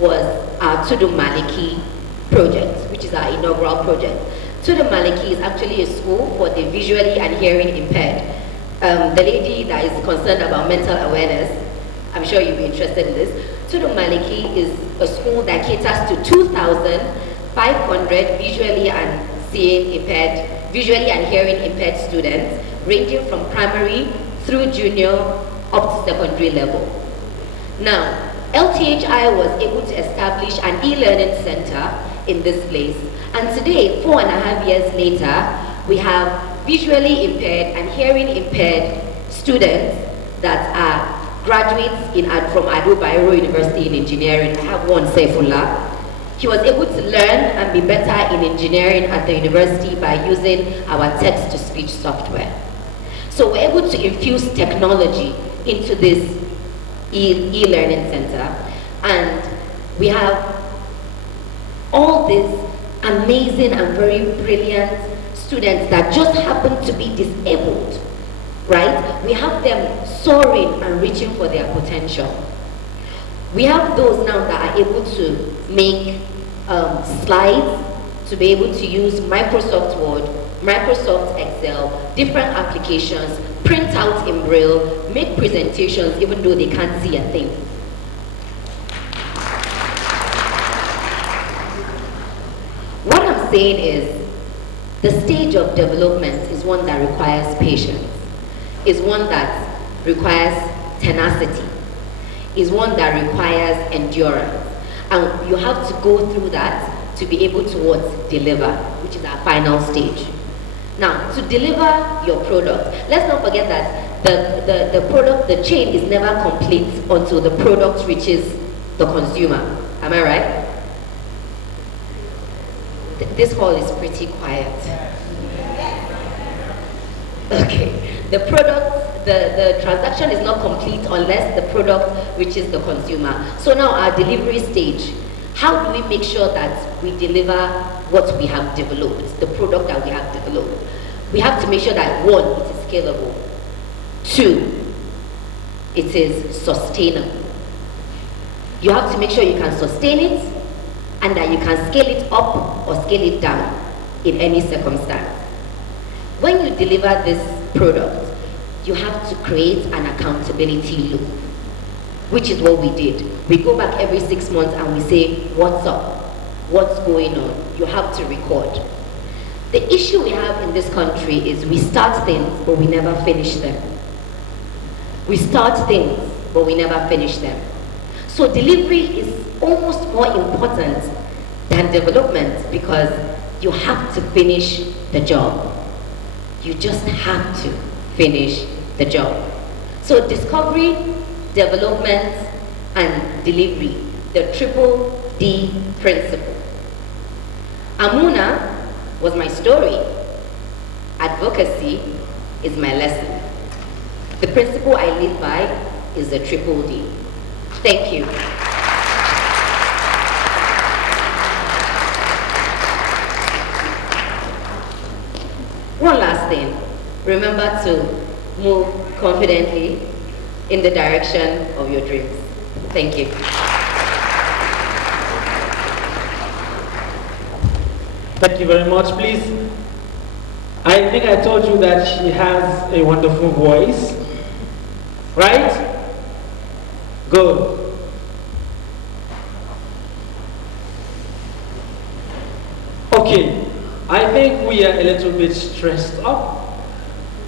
was our Tudum Maliki project, which is our inaugural project. Tudum Maliki is actually a school for the visually and hearing impaired. The lady that is concerned about mental awareness, I'm sure you'll be interested in this. Tudum Maliki is a school that caters to 2,500 visually and hearing impaired students, ranging from primary through junior up to secondary level. Now, LTHI was able to establish an e-learning center in this place, and today, 4.5 years later, we have visually impaired and hearing impaired students that are graduates from Ado Bayero University in engineering. I have one, Saifullah. He was able to learn and be better in engineering at the university by using our text-to-speech software. So we're able to infuse technology into this e-learning center, and we have all these amazing and very brilliant students that just happen to be disabled, right? We have them soaring and reaching for their potential. We have those now that are able to make slides, to be able to use Microsoft Word, Microsoft Excel, different applications, print out in Braille, make presentations even though they can't see a thing. What I'm saying is, the stage of development is one that requires patience, is one that requires tenacity, is one that requires endurance. And you have to go through that to be able to deliver, which is our final stage. Now, to deliver your product, let's not forget that the product, the chain is never complete until the product reaches the consumer. Am I right? This hall is pretty quiet. Okay. The product, the transaction is not complete unless the product reaches the consumer. So now our delivery stage, how do we make sure that we deliver what we have developed, the product that we have developed? We have to make sure that 1, it is scalable. 2, it is sustainable. You have to make sure you can sustain it and that you can scale it up or scale it down in any circumstance. When you deliver this product, you have to create an accountability loop, which is what we did. We go back every 6 months and we say, what's up? What's going on? You have to record. The issue we have in this country is we start things, but we never finish them. We start things, but we never finish them. So delivery is almost more important than development because you have to finish the job. You just have to finish the job. So discovery, development, and delivery, the triple D principle. Amuna was my story. Advocacy is my lesson. The principle I live by is the triple D. Thank you. One last thing. Remember to move confidently in the direction of your dreams. Thank you. Thank you very much. Please, I think I told you that she has a wonderful voice, right? Good. Okay, I think we are a little bit stressed up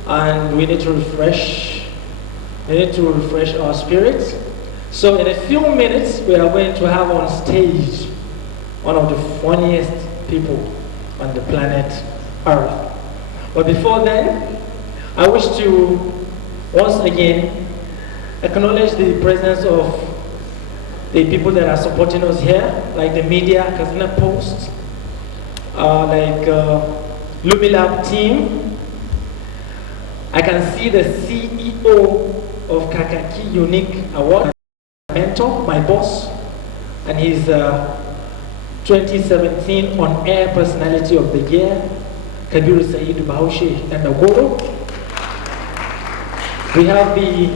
and we need to refresh our spirits. So in a few minutes, we are going to have on stage one of the funniest people on the planet Earth. But before then, I wish to once again acknowledge the presence of the people that are supporting us here, like the media, KATSINA Post, like Lumilab team. I can see the CEO of Kakaki Unique Award, mentor, my boss, and his 2017 On-Air Personality of the Year, Kabiru Said Bahaushe and Agoro. We have the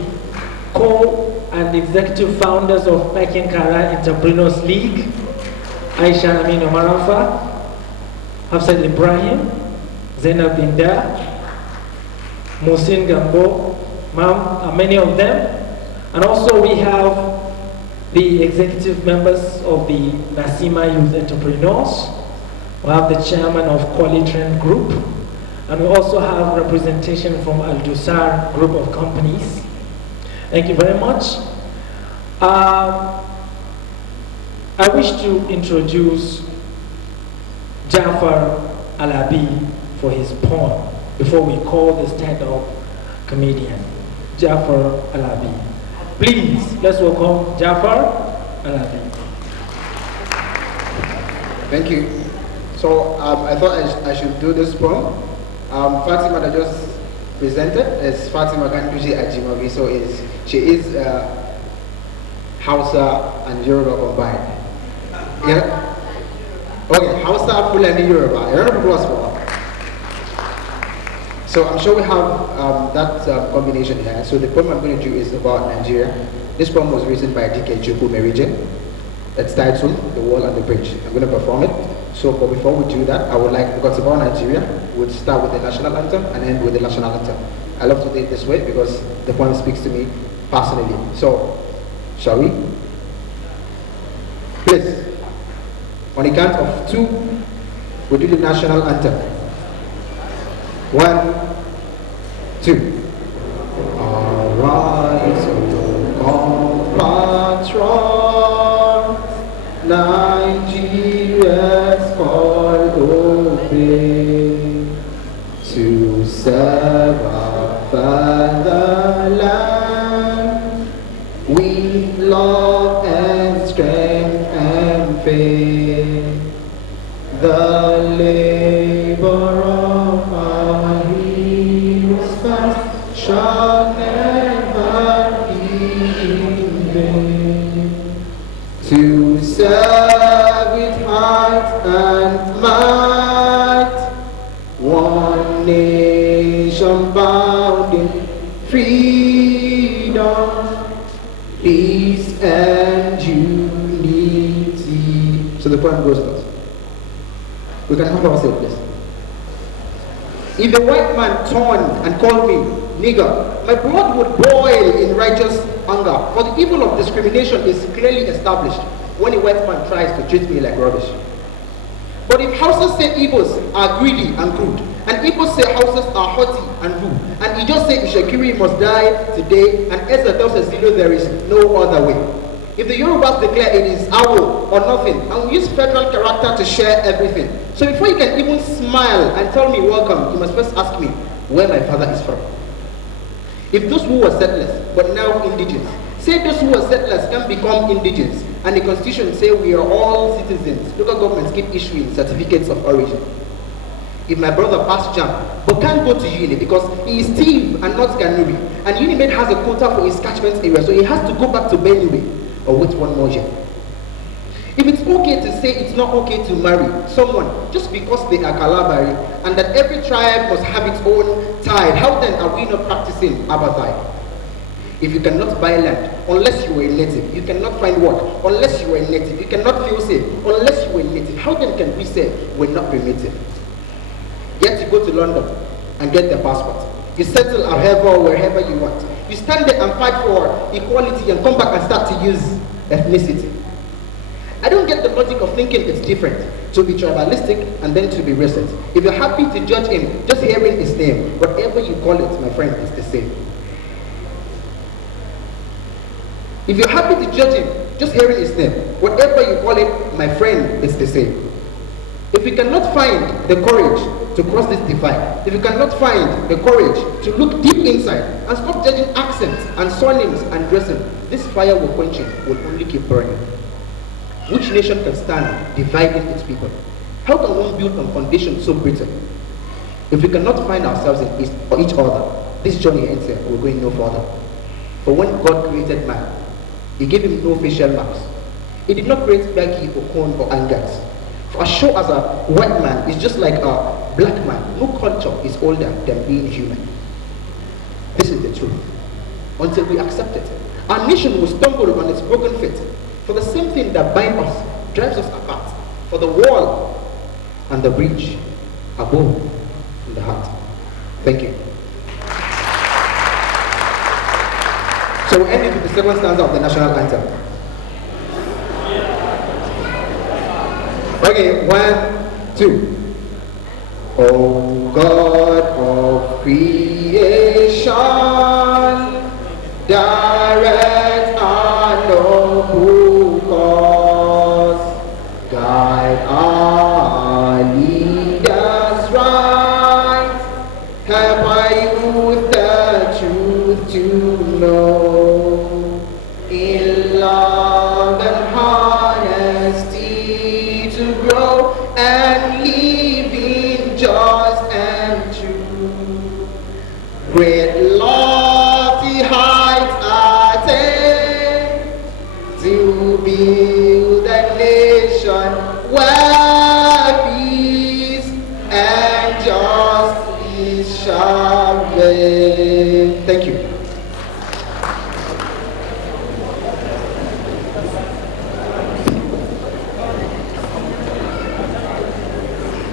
co and executive founders of Pakin Kara Entrepreneurs League, Aisha Amin Omarafa, Hafsat Ibrahim, Zainab Binda, Mohsin Gambo, many of them. And also we have the executive members of the Nasima Youth Entrepreneurs. We have the chairman of Qualitran Group. And we also have representation from Al Dusar Group of Companies. Thank you very much. I wish to introduce Jafar Alabi for his poem before we call the stand-up comedian, Jafar Alabi. Please, let's welcome Jafar Alabi. Thank you. So I thought I should do this poem. Fatima that just presented is Fatima Ganduji Ajimavi, so she is Hausa and Yoruba combined. Yeah? Okay, Hausa, Fulani, Yoruba. So I'm sure we have that combination here. So the poem I'm going to do is about Nigeria. This poem was written by D.K. Chukwu Meridian. It's titled The Wall and the Bridge. I'm going to perform it. So but before we do that, I would like, because it's about Nigeria, we'll start with the national anthem and end with the national anthem. I love to do it this way because the poem speaks to me personally. So, shall we? Please, on the count of 2, we'll do the national anthem. 1, 2. Arise, O compatriot, Nigeria's called obey to serve our fatherland with love and strength and faith. The labor of our heroes past shall never be in vain. To serve with heart and might, one nation bound in freedom, peace and unity. So the poem goes thus. We can have ourselves, please. If a white man turned and called me nigger, my blood would boil in righteous anger. For the evil of discrimination is clearly established when a white man tries to treat me like rubbish. But if Hausas say Igbos are greedy and crude, and Igbos say Hausas are haughty and rude, and he just say Ishakiri must die today, and Ezra tells Azilo there is no other way. If the Yorubas declare it is Awo or nothing, and we use federal character to share everything. So before you can even smile and tell me welcome, you must first ask me where my father is from. If those who were settlers, but now indigenous, say those who were settlers can become indigenous, and the constitution say we are all citizens, local governments keep issuing certificates of origin. If my brother passed jam, but can't go to uni because he is Steve and not Ganuri, and Unimed has a quota for his catchment area, so he has to go back to Benue, or wait one more year. If it's okay to say it's not okay to marry someone just because they are Kalabari and that every tribe must have its own tithe, how then are we not practicing apartheid? If you cannot buy land unless you are a native, you cannot find work unless you are a native, you cannot feel safe unless you are a native, how then can we say we're not primitive? Yet you go to London and get the passport. You settle however or wherever you want. You stand there and fight for equality and come back and start to use ethnicity. I don't get the logic of thinking it's different to be tribalistic and then to be racist. If you're happy to judge him, just hearing his name, whatever you call it, my friend, is the same. If you're happy to judge him, just hearing his name, whatever you call it, my friend, is the same. If you cannot find the courage to cross this divide, if you cannot find the courage to look deep inside and stop judging accents and surnames and dressing, this fire we're quenching will only keep burning. Which nation can stand dividing its people? How can one build a foundation so brittle? If we cannot find ourselves in each other, this journey ends here, we're going no further. For when God created man, He gave him no facial marks. He did not create Becky or Corn or Angas. For as sure as a white man is just like a black man, no culture is older than being human. This is the truth. Until we accept it, our nation will stumble on its broken feet. For the same thing that binds us, drives us apart. For the wall and the bridge are both in the heart. Thank you. So we end it with the second stanza of the national anthem. Okay, 1, 2. O God of creation, direct our noble cause, guide our leaders right, help our youth the truth to know, in love and honesty to grow, and live in just and true. Great lofty heights attain, to build a nation where peace and justice shall reign. Thank you.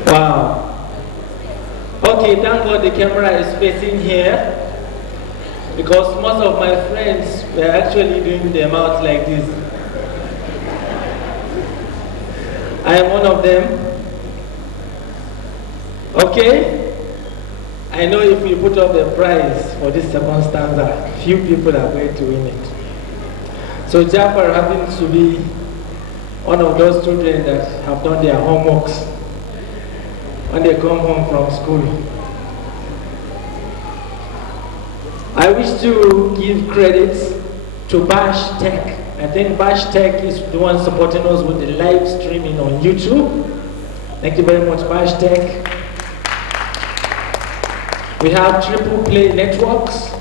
Wow. Okay, thank God the camera is facing here, because most of my friends were actually doing their mouth like this. I am one of them. Okay? I know if we put up the prize for this second stanza, few people are going to win it. So Jafar happens to be one of those children that have done their homeworks when they come home from school. I wish to give credits to Bash Tech. I think Bash Tech is the one supporting us with the live streaming on YouTube. Thank you very much, Bash Tech. We have Triple Play Networks.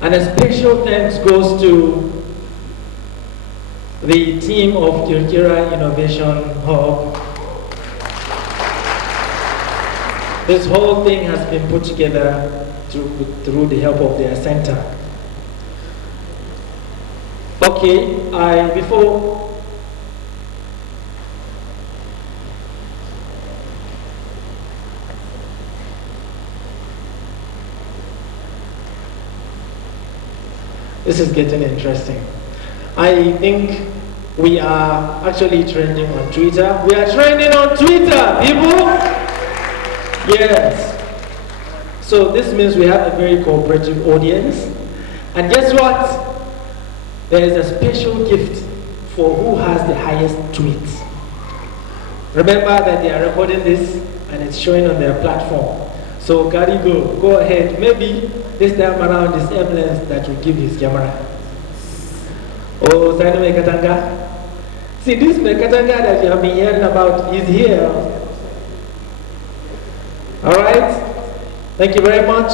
And a special thanks goes to the team of Kirkira Innovation Hub. This whole thing has been put together through the help of their center. Okay, before this is getting interesting. I think we are actually trending on Twitter. We are trending on Twitter, people! Yes. So this means we have a very cooperative audience. And guess what? There is a special gift for who has the highest tweets. Remember that they are recording this and it's showing on their platform. So Garigo, go ahead. Maybe this time around it's Emlens that will give his camera. Oh, Sani Mekatanga. See, this Mekatanga that you have been hearing about is here. Alright? Thank you very much.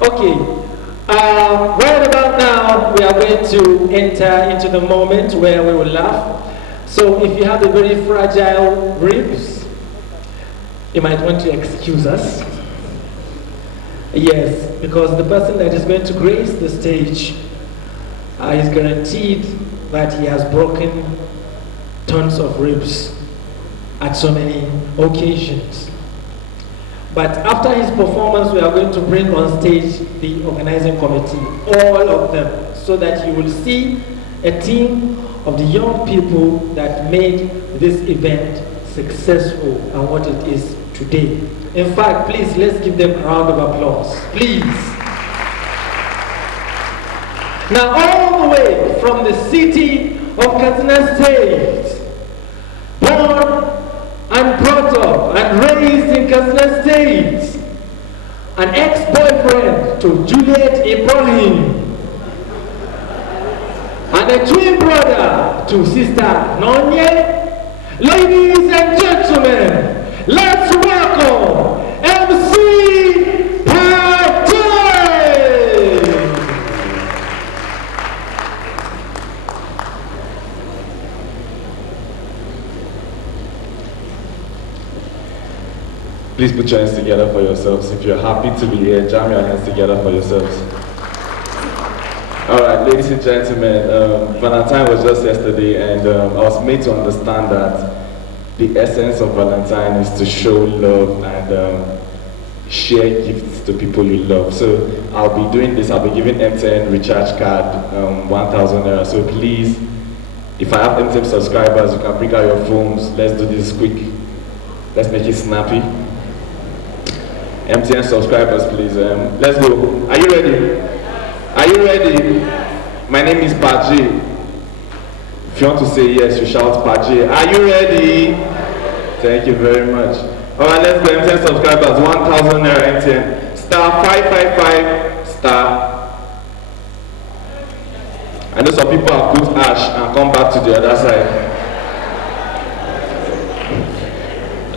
Okay. Right about now, we are going to enter into the moment where we will laugh. So if you have a very fragile ribs, you might want to excuse us. Yes, because the person that is going to grace the stage is guaranteed that he has broken tons of ribs at so many occasions. But after his performance, we are going to bring on stage the organizing committee, all of them, so that you will see a team of the young people that made this event successful and what it is today. In fact, please, let's give them a round of applause. Please. Now, all the way from the city of KATSINA State, born and brought up and raised in KATSINA State, an ex-boyfriend to Juliet Ibrahim, and a twin brother to Sister Nonye. Ladies and gentlemen, let's welcome MC Patrick! Please put your hands together for yourselves. If you're happy to be here, jam your hands together for yourselves. All right, ladies and gentlemen, Valentine was just yesterday, and I was made to understand that the essence of Valentine is to show love and share gifts to people you love. So I'll be doing this. I'll be giving MTN recharge card 1,000 naira. So please, if I have MTN subscribers, you can bring out your phones. Let's do this quick. Let's make it snappy. MTN subscribers, please. Let's go. Are you ready? Are you ready? My name is Paji. If you want to say yes, you shout Paji. Are you ready? Thank you very much. All right, let's go. MTN subscribers, 1,000 naira MTN. Star 555 star. I know some people have put ash and come back to the other side.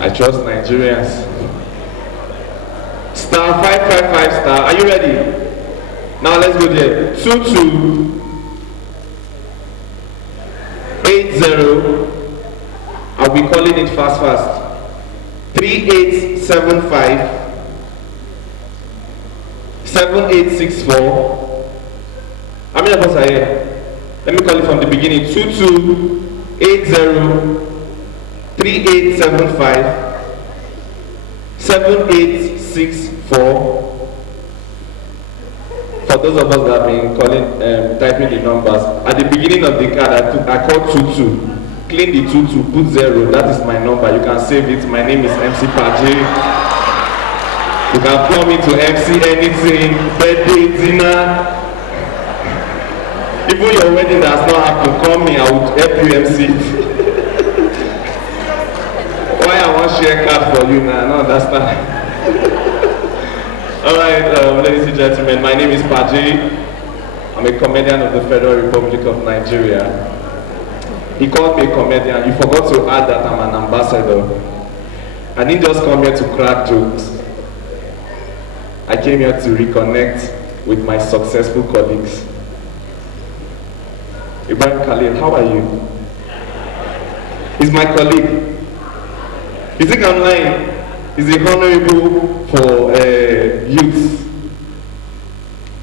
I trust Nigerians. Star 555 star. Are you ready? Now let's go there. 2280. I'll be calling it fast. 3875 7864. How many of us are here? Let me call it from the beginning. 2280 3875 7864. For those of us that have been calling, typing the numbers, at the beginning of the card, I called 22. Clean the 22, put 0. That is my number. You can save it. My name is MC Paji. You can call me to MC anything, birthday, dinner. Even your wedding does not have to call me. I would help you MC. Why I want share card for you now? I don't understand. Alright, ladies and gentlemen, my name is Paji. I'm a comedian of the Federal Republic of Nigeria. He called me a comedian. You forgot to add that I'm an ambassador. I didn't just come here to crack jokes. I came here to reconnect with my successful colleagues. Ibrahim Khalil, how are you? He's my colleague. You think I'm lying? He's the honorable for youth.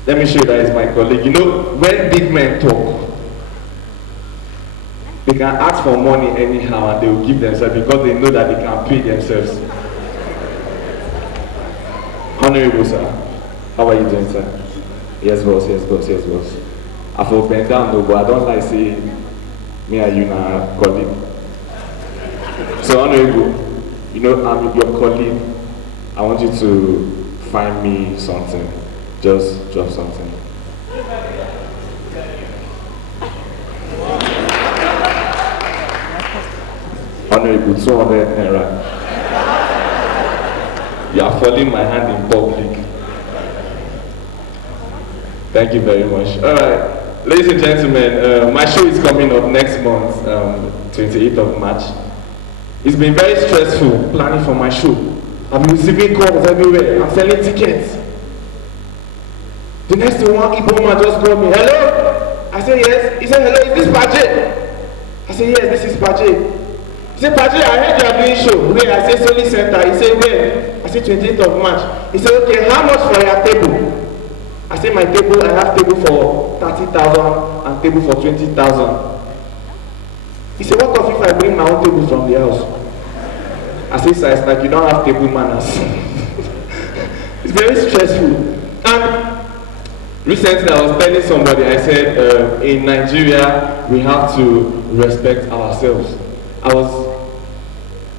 Let me show you that he's my colleague. You know, when big men talk, they can ask for money anyhow and they will give themselves because they know that they can pay themselves. Honorable sir, how are you doing, sir? Yes, boss, yes, boss, yes, boss. I feel bend down though, but I don't like saying me and you now colleague. So honorable, you know, I'm your colleague. I want you to find me something. Just drop something. Honorable, 200 naira. You are folding my hand in public. Thank you very much. All right, ladies and gentlemen, my show is coming up next month, 28th of March. It's been very stressful planning for my show. I've been receiving calls everywhere. I'm selling tickets. The next one, Igbo man just called me. Hello? I said yes. He said hello. Is this Paji? I said, yes, this is Paje. He said, Paje, I heard you are doing show. Where? I said, Soli Center. He said, where? I said, 28th of March. He said, okay, how much for your table? I said, my table, I have table for 30,000 and table for 20,000. He said, what if I bring my own table from the house? I said, sir, it's like you don't have table manners. It's very stressful. And recently I was telling somebody, I said, in Nigeria, we have to respect ourselves. I was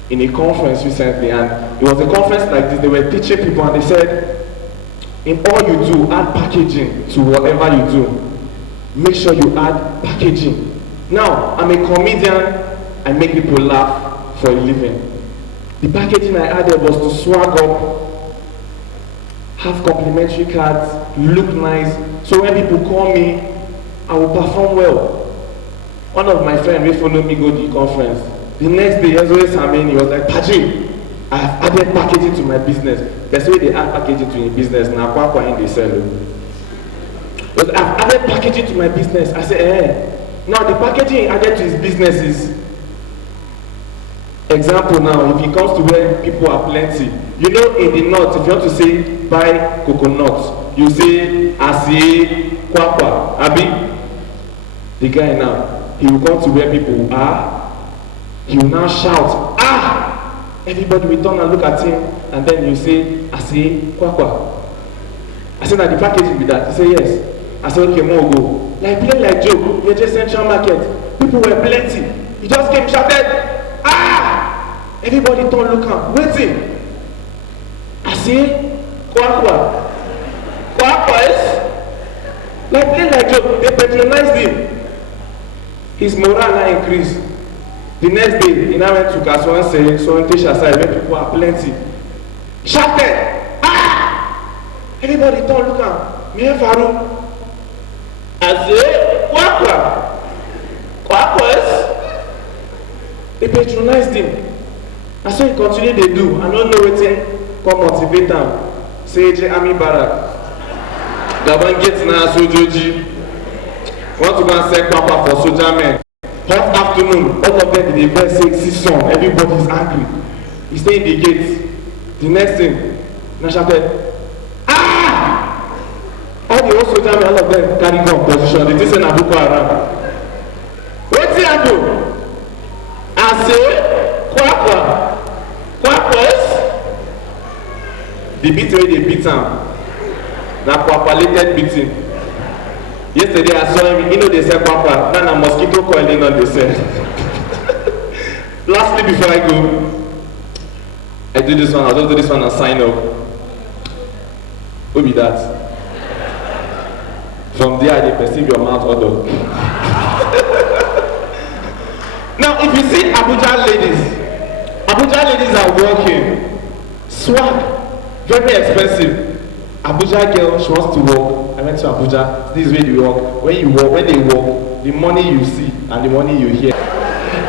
in a conference recently, and it was a conference like this. They were teaching people, and they said, in all you do, add packaging to whatever you do. Make sure you add packaging. Now, I'm a comedian, I make people laugh for a living. The packaging I added was to swag up, have complimentary cards, look nice, so when people call me, I will perform well. One of my friends will follow me go to the conference. The next day, he was like, Paji, I have added packaging to my business. That's why they add packaging to your business. Now, in the sell. But I've added packaging to my business. I said, Now, the packaging added to his business is, example now, if it comes to where people are plenty, you know, in the north, if you want to say, buy coconuts, you say, Asi, Kwakwa, Abi. The guy now, he will come to where people are, he will now shout, ah! Everybody will turn and look at him, and then you say, Asi, Kwakwa. I said, now the packaging with that. He said, yes. I said, okay, more go. Like play like joke, you're just Central Market. People were plenty. He just came, shouted, ah! Everybody turned, look at, waiting. Asi, Kwakwa. Kwakwa is? Like play like joke, they patronized him. His morale now increased. The next day, he now went to Kasuan and said, so on Tisha side where people are plenty. Shouted, ah! Everybody turned, look at, me and Farouk. I say, Kwakwa. Kwakwa is? They patronized him. And so he continued to do. I don't know what come motivate them. Say, J. Ami Barak. Gaban gets now Sojoji. Want to go and sell Kwakwa for soldier men. Hot afternoon, all of them in a very sexy song. Everybody is angry. He stay in the gate. The next thing, I shouted, ah! All the old soldier men, all of them carry gun position. They just say Nabucco around. What's he do? I say, Kwakwa. Kwakwa is? The beat where they beat him. Na Kwakwa-lated beating. Yesterday I saw him, you know they say Kwakwa, now a mosquito coiling on the cell. Lastly, before I go, I do this one, I'll just do this one and sign up. Who be that? From there, they perceive your mouth odor. Now, if you see Abuja ladies are working. Swag, very expensive. Abuja girl, she wants to walk. I went to Abuja. This is where they walk. When they walk, the money you see and the money you hear.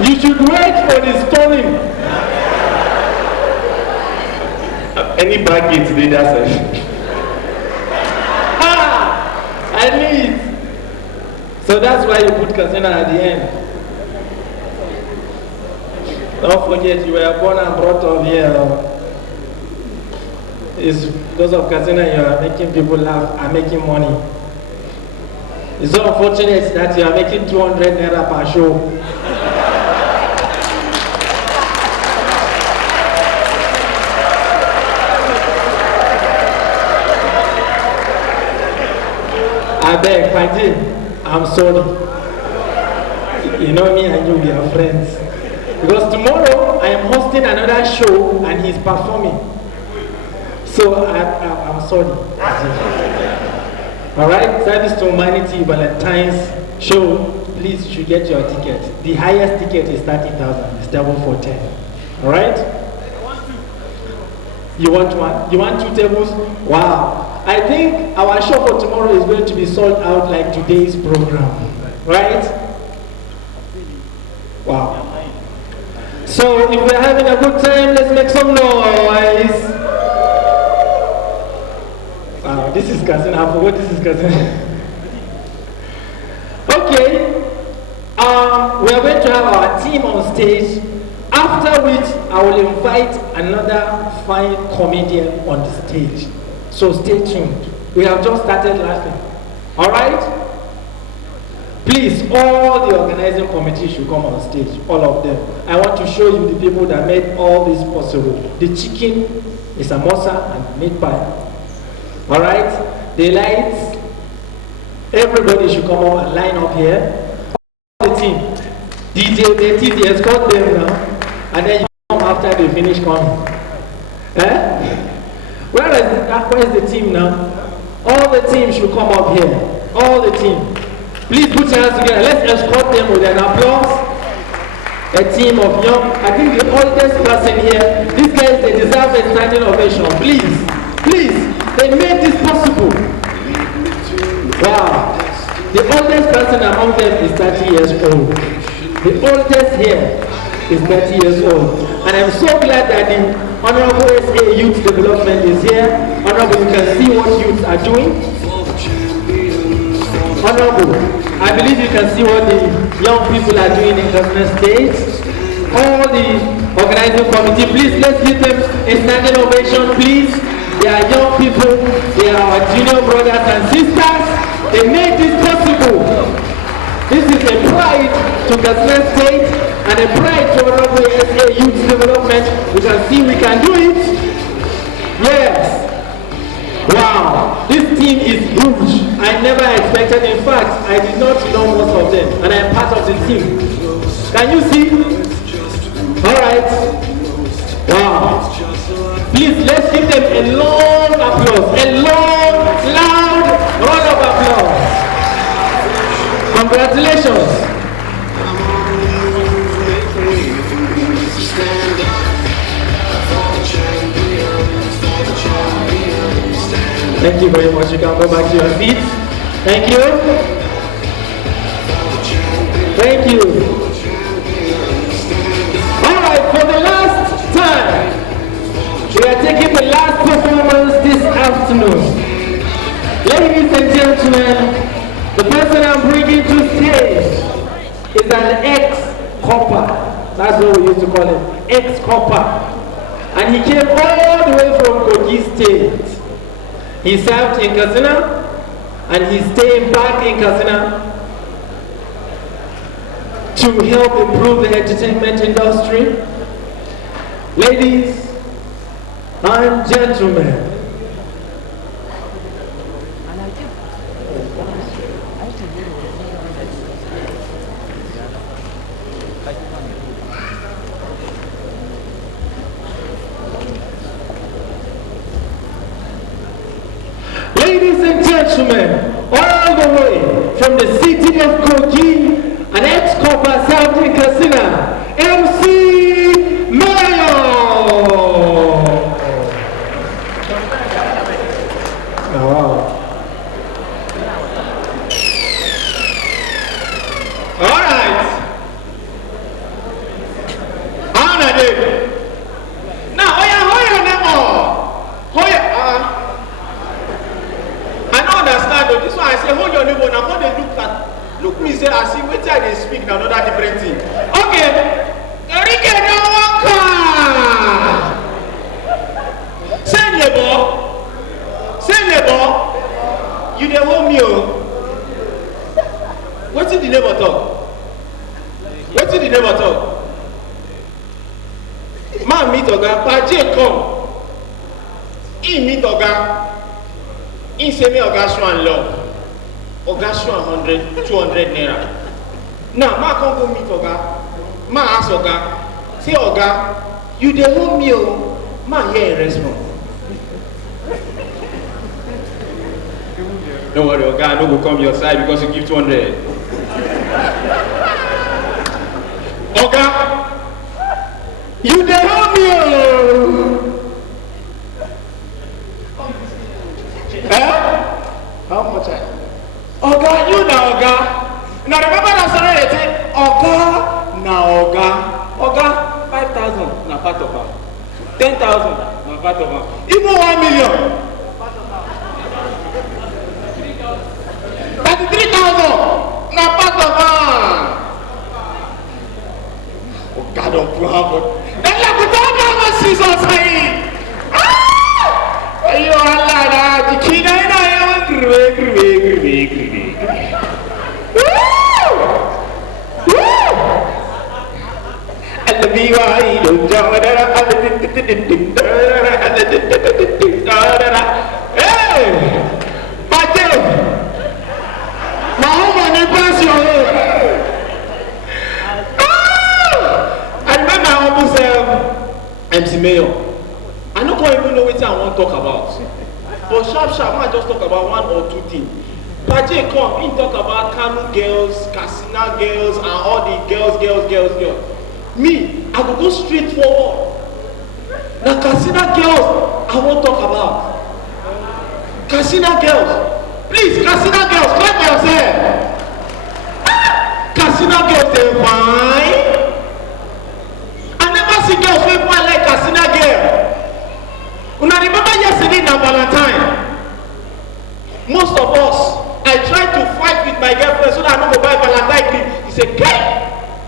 You should wait for the stunning. Any bad gate today, that's it. I knew it. So that's why you put KATSINA at the end. Don't forget you were born and brought up here. It's because of KATSINA you are making people laugh and making money. It's so unfortunate that you are making 200 naira per show. I beg, Paji, I'm sorry. You know me and you, we are friends. Because tomorrow I am hosting another show and he's performing. So I'm sorry. Alright, Service to Humanity Valentine's show. Please, you should get your ticket. The highest ticket is 30,000. It's double for 10. Alright? You want one? You want 2 tables? Wow. I think our show for tomorrow is going to be sold out like today's program. Right? Wow. So if we're having a good time, let's make some noise. Wow, this is KATSINA. I forgot this is KATSINA. Okay. We are going to have have our team on stage, after which I will invite another fine comedian on the stage. So stay tuned. We have just started laughing. All right? Please, all the organizing committee should come on stage, all of them. I want to show you the people that made all this possible. The chicken, the samosa, and the meat pie. All right? The lights, everybody should come up and line up here. All the team, DJ, the TD, escort them now, and then you come after they finish coming. Where is the team now? All the team should come up here. All the team. Please put your hands together. Let's escort them with an applause. A team of young, I think the oldest person here, these guys, they deserve a standing ovation. Please, please, they made this possible. Wow. The oldest person among them is 30 years old. The oldest here is 30 years old. And I'm so glad that the Honorable SA Youth Development is here. Honorable, you can see what youths are doing. Honorable, I believe you can see what the young people are doing in Katsina State. All the organizing committee, please let's give them a standing ovation, please. They are young people, they are our junior brothers and sisters. They made this possible. This is a pride to Katsina State and a pride to Honorable SA Youth Development. You can see we can do it. Yes. Wow, this team is huge. I never expected, in fact, I did not know most of them, and I am part of the team. Can you see? Alright. Wow. Please, let's give them a long applause. A long, loud round of applause. Congratulations. Thank you very much. You can go back to your seats. Thank you. Thank you. All right, for the last time, we are taking the last performance this afternoon. Ladies and gentlemen, the person I'm bringing to stage is an ex-copper. That's what we used to call him, ex-copper. And he came all the way from Kogi State. He served in Katsina, and he's staying back in Katsina to help improve the entertainment industry. Ladies and gentlemen, ladies and gentlemen, all the way from the city of Kogi, an ex-copper served in Katsina, MC Mayo. Oh. All right. Honor David. Now, Hoya Nemo. Hoya. I don't understand though. This one I say, hold your neighbor. Now, how they look me say, I see, wait till they speak now, another different thing. Okay. Erike no waka. Say neighbor, you dey hold me oh. Wetin the neighbor talk? Wetin the neighbor talk? Man meet Oga, Paje come. He meet Oga. He say me Oga show and love. Oga show 100, 200 naira. Now, ma come go meet Oga. Ma ask Oga, say Oga, you dey hold me oh. Ma hear a response. Don't worry, Oga, I no go come your side because you give 200. Oga, you dey hold me oh. How much Oga, you na Oga. Now remember that story they say, Oga, na Oga. Oga, 5,000 na part of her. 10,000 na part of her. Even 1 million. 33,000 na part of her. MC Mayor. I don't even know what I want to talk about. But sharp, I just talk about one or two things. Paje come, he talk about Kanu girls, KATSINA girls, and all the girls. Me, I will go straight forward. The KATSINA girls, I won't talk about. KATSINA girls. Please, KATSINA girls, clap for yourself. KATSINA girls, they're fine. Girls wey fine like KATSINA girl. Una remember yesterday na Valentine? Most of us, I tried to fight with my girlfriend so that I no go buy Valentine cream. He said, "Kai,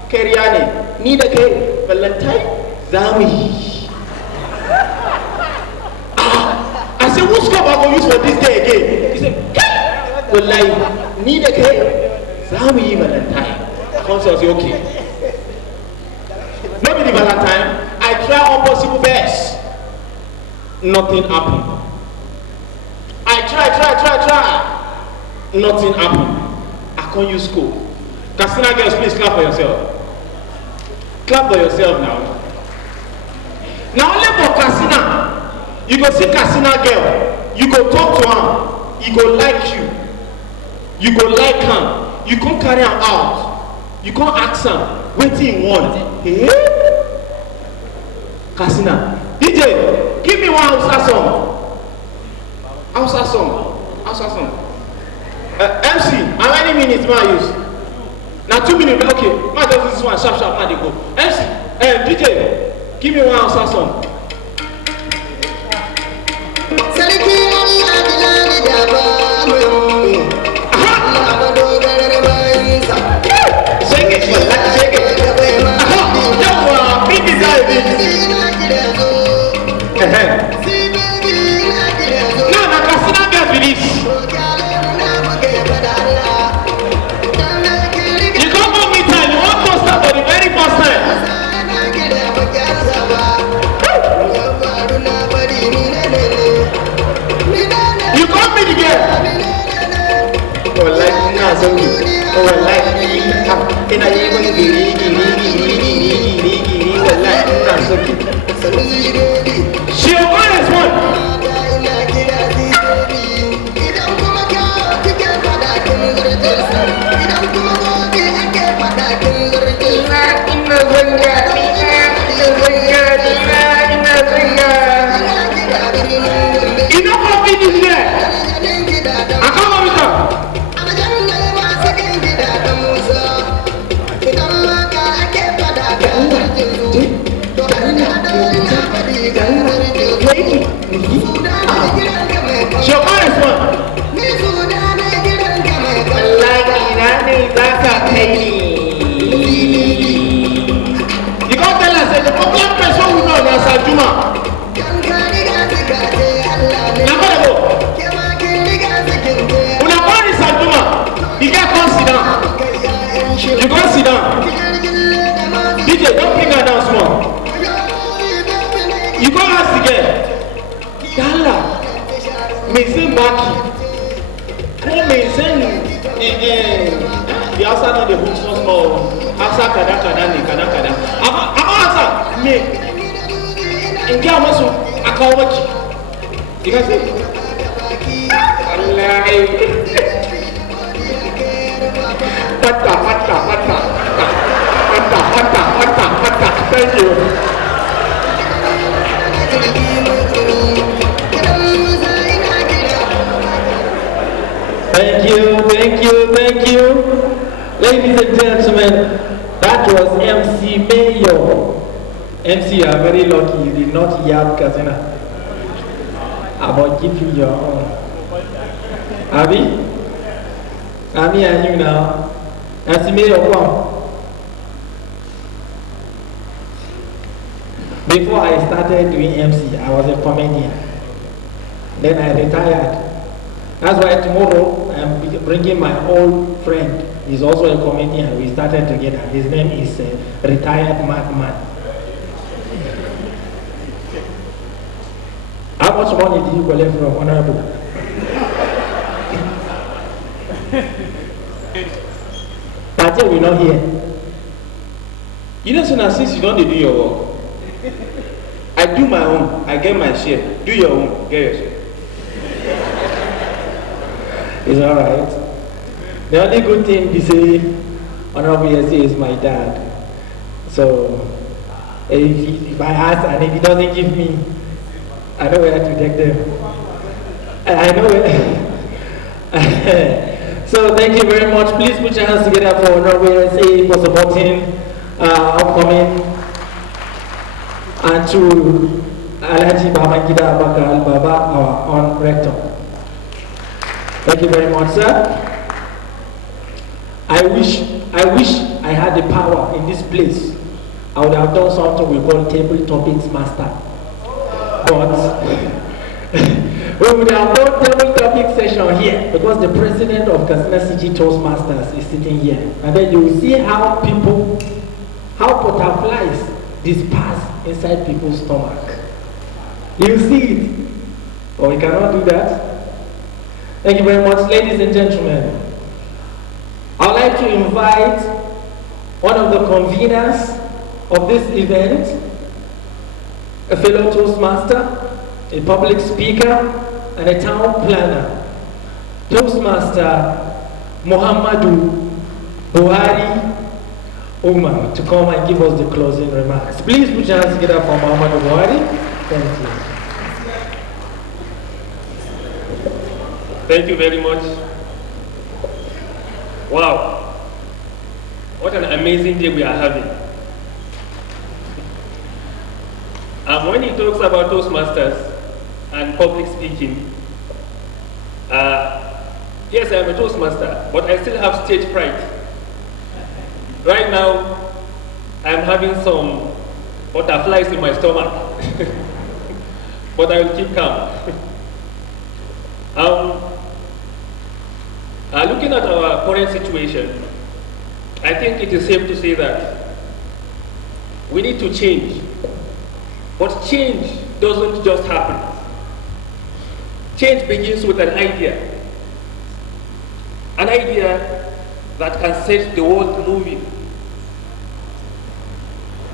Keriani, need a cake, Valentine, Zami." I said, "Which cup I go use for this day again?" He said, "Kai, Wallahi, need a cake, Zami Valentine." I say, "Okay." Maybe the Valentine, I try all possible best. Nothing happened. I try. Nothing happened. I can't use school. KATSINA girls, please clap for yourself. Clap for yourself now. Now only for KATSINA, you go see KATSINA girl, you go talk to her, he go like you. You go like her, you can't carry her out. You can't ask her, wetin you want. Hey? KATSINA, DJ, give me one Hausa song. MC, how many minutes may I use? Now 2 minutes, okay. I just this one, sharp, now they go. MC, DJ, give me one Hausa song. She always one. You go sit down. DJ, don't bring her down small. You go ask the girl. Dala, me say Baki. Who me say the outside of the hook so small. Outside kada. Ama outside me. And girl also akawachi. You can say. Allah. Pata. Thank you. Thank you. Ladies and gentlemen, that was MC Mayo. MC, you are very lucky you did not yab KATSINA. I will give you your own. Abi and you now. MC Mayo, come. Before I started doing MC, I was a comedian. Then I retired. That's why tomorrow I'm bringing my old friend. He's also a comedian. We started together. His name is Retired Madman. How much money did you collect from Honorable? Party will not hear. You know, so since you don't do your work, I do my own, I get my share. Do your own, get your share. It's alright. The only good thing to say, Honorable Yesi is my dad. So, if I ask and if he doesn't give me, I know where to take them. I know where. So, thank you very much. Please put your hands together for Honorable Yesi for supporting upcoming, and to Alhaji Babangida Abakal Baba, our own rector. Thank you very much, sir. I wish I had the power in this place. I would have done something we call table topics master. But we would have done table topic session here because the president of KATSINA City Toastmasters is sitting here. And then you will see how butterflies disperse inside people's stomach. You see it. But we cannot do that. Thank you very much, ladies and gentlemen. I'd like to invite one of the conveners of this event, a fellow Toastmaster, a public speaker, and a town planner, Toastmaster Muhammadu Buhari Umar, to come and give us the closing remarks. Please put your hands together for Muhammadu Buhari. Thank you. Thank you very much. Wow, what an amazing day we are having. When he talks about Toastmasters and public speaking, yes, I am a Toastmaster, but I still have stage fright. Right now, I am having some butterflies in my stomach, but I will keep calm. Looking at our current situation, I think it is safe to say that we need to change. But change doesn't just happen. Change begins with an idea. An idea that can set the world moving.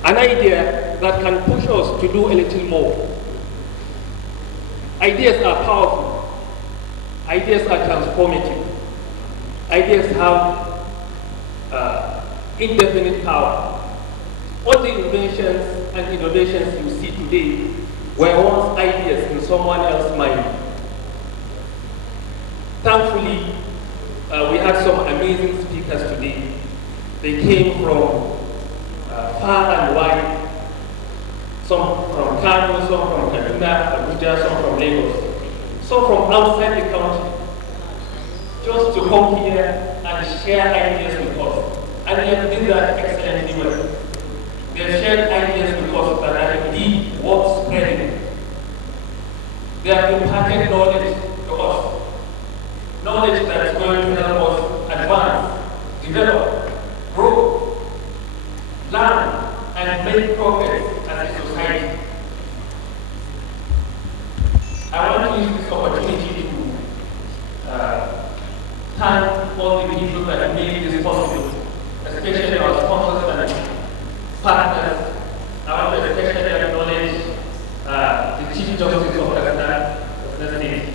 An idea that can push us to do a little more. Ideas are powerful. Ideas are transformative. Ideas have indefinite power. All the inventions and innovations you see today were once ideas in someone else's mind. Thankfully, we had some amazing speakers today. They came from far and wide. Some from Kano, some from Kaduna, Abuja, some from Lagos, some from outside the country, just to come here and share ideas with us. And they have did that excellently well. They have shared ideas with us that are indeed worth spreading. They have imparted knowledge to us. Knowledge that is going to help us advance, develop, grow, learn, and make progress as a society. I want to use this opportunity to thank all the people that have made this possible, especially our sponsors and partners. I want to especially acknowledge the Chief Justice of Katsina State,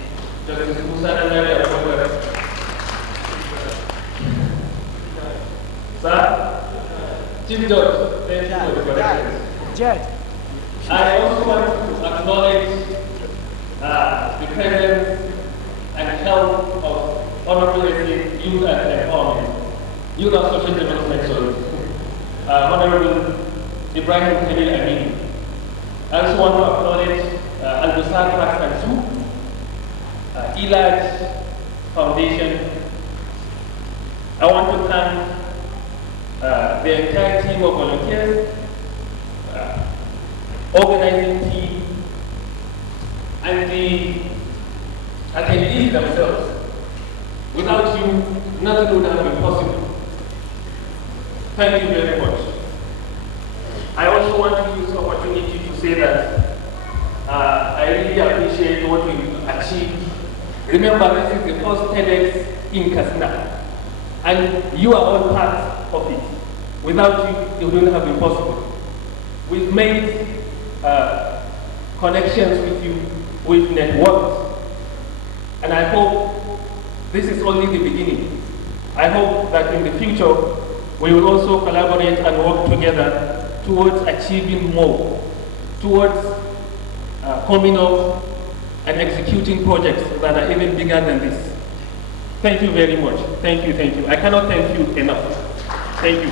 Justice Musa Nandari Abubakar. Sir, Chief Judge, thank you for the correction. I also want to acknowledge the presence and help of Honorable Youth and Empowerment, Youth and Social Development, Honorable Ibrahim Khalil Amin. I also want to acknowledge Al-Busar Trust and Zoo, ELAJ Foundation. I want to thank the entire team of volunteers, organizing team, and the attendees themselves. nothing would have been possible. Thank you very much. I also want to use the opportunity to say that I really appreciate what we've achieved. Remember, this is the first TEDx in KATSINA, and you are all part of it. Without you, it wouldn't have been possible. We've made connections with you, with networks, and I hope this is only the beginning. I hope that in the future, we will also collaborate and work together towards achieving more, towards coming up and executing projects that are even bigger than this. Thank you very much. Thank you, thank you. I cannot thank you enough. Thank you.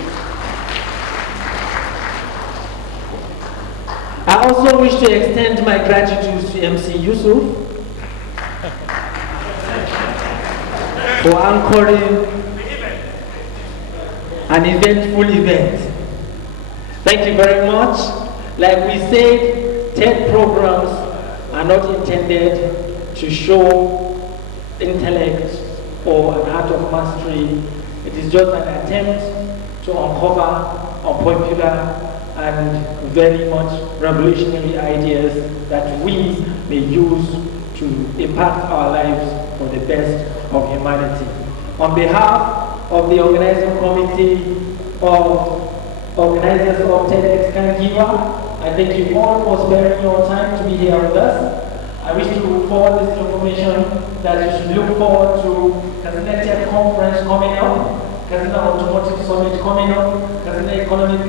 I also wish to extend my gratitude to MC Yusuf for anchoring an eventful event. Thank you very much. Like we said, TED programs are not intended to show intellect or an art of mastery. It is just an attempt to uncover unpopular and very much revolutionary ideas that we may use to impact our lives for the best of humanity. On behalf of the organizing committee of organizers of TEDx KANGIWA, I thank you all for sparing your time to be here with us. I wish to forward this information that you should look forward to KATSINA TED conference coming up, KATSINA Automotive Summit coming up, KATSINA Economic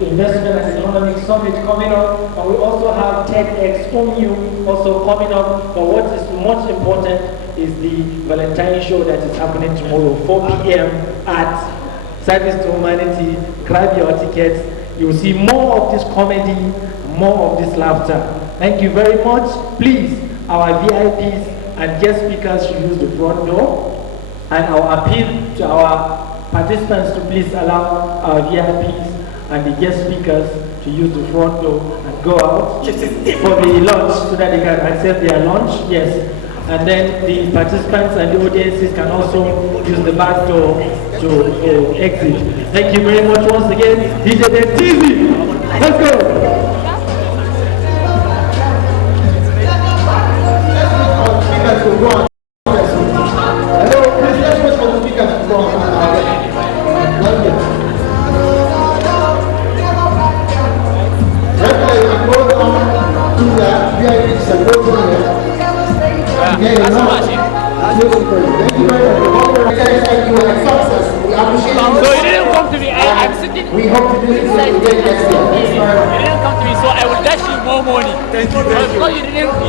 Investment and Economic Summit coming up, and we also have TEDx OMU also coming up. But what is most important is the Valentine show that is happening tomorrow, 4 p.m. at Service to Humanity. Grab your tickets. You will see more of this comedy, more of this laughter. Thank you very much. Please, our VIPs and guest speakers should use the front door. And our appeal to our participants to please allow our VIPs and the guest speakers to use the front door and go out for the lunch so that they can accept their lunch. Yes. And then the participants and the audiences can also use the back door to exit. Thank you very much once again. DJ TV. Let's go. So you didn't come to me. I'm sitting. We hope to do it next year. You didn't come to me, so I will dash you more money. Thank you. Because you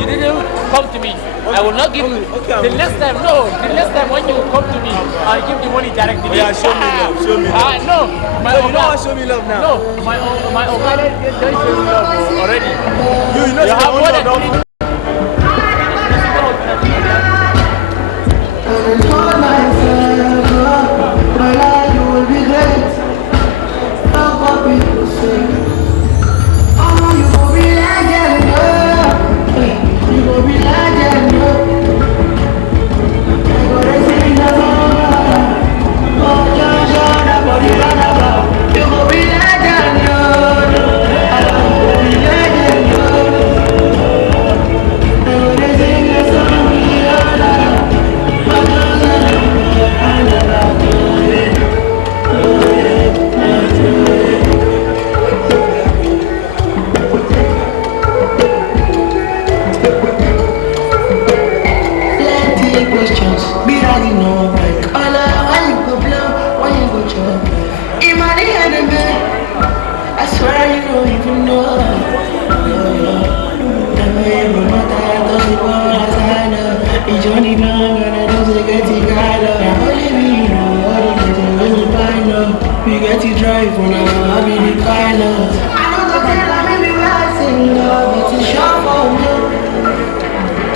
didn't come to me. I will not give you. The next time, no. The next time when you come to me, I'll give the money directly. Oh, yeah, show me love. Show me love. No, my you don't want to show me love now. No, my organic don't show me love already. You know you have more than drive when I be the pilot.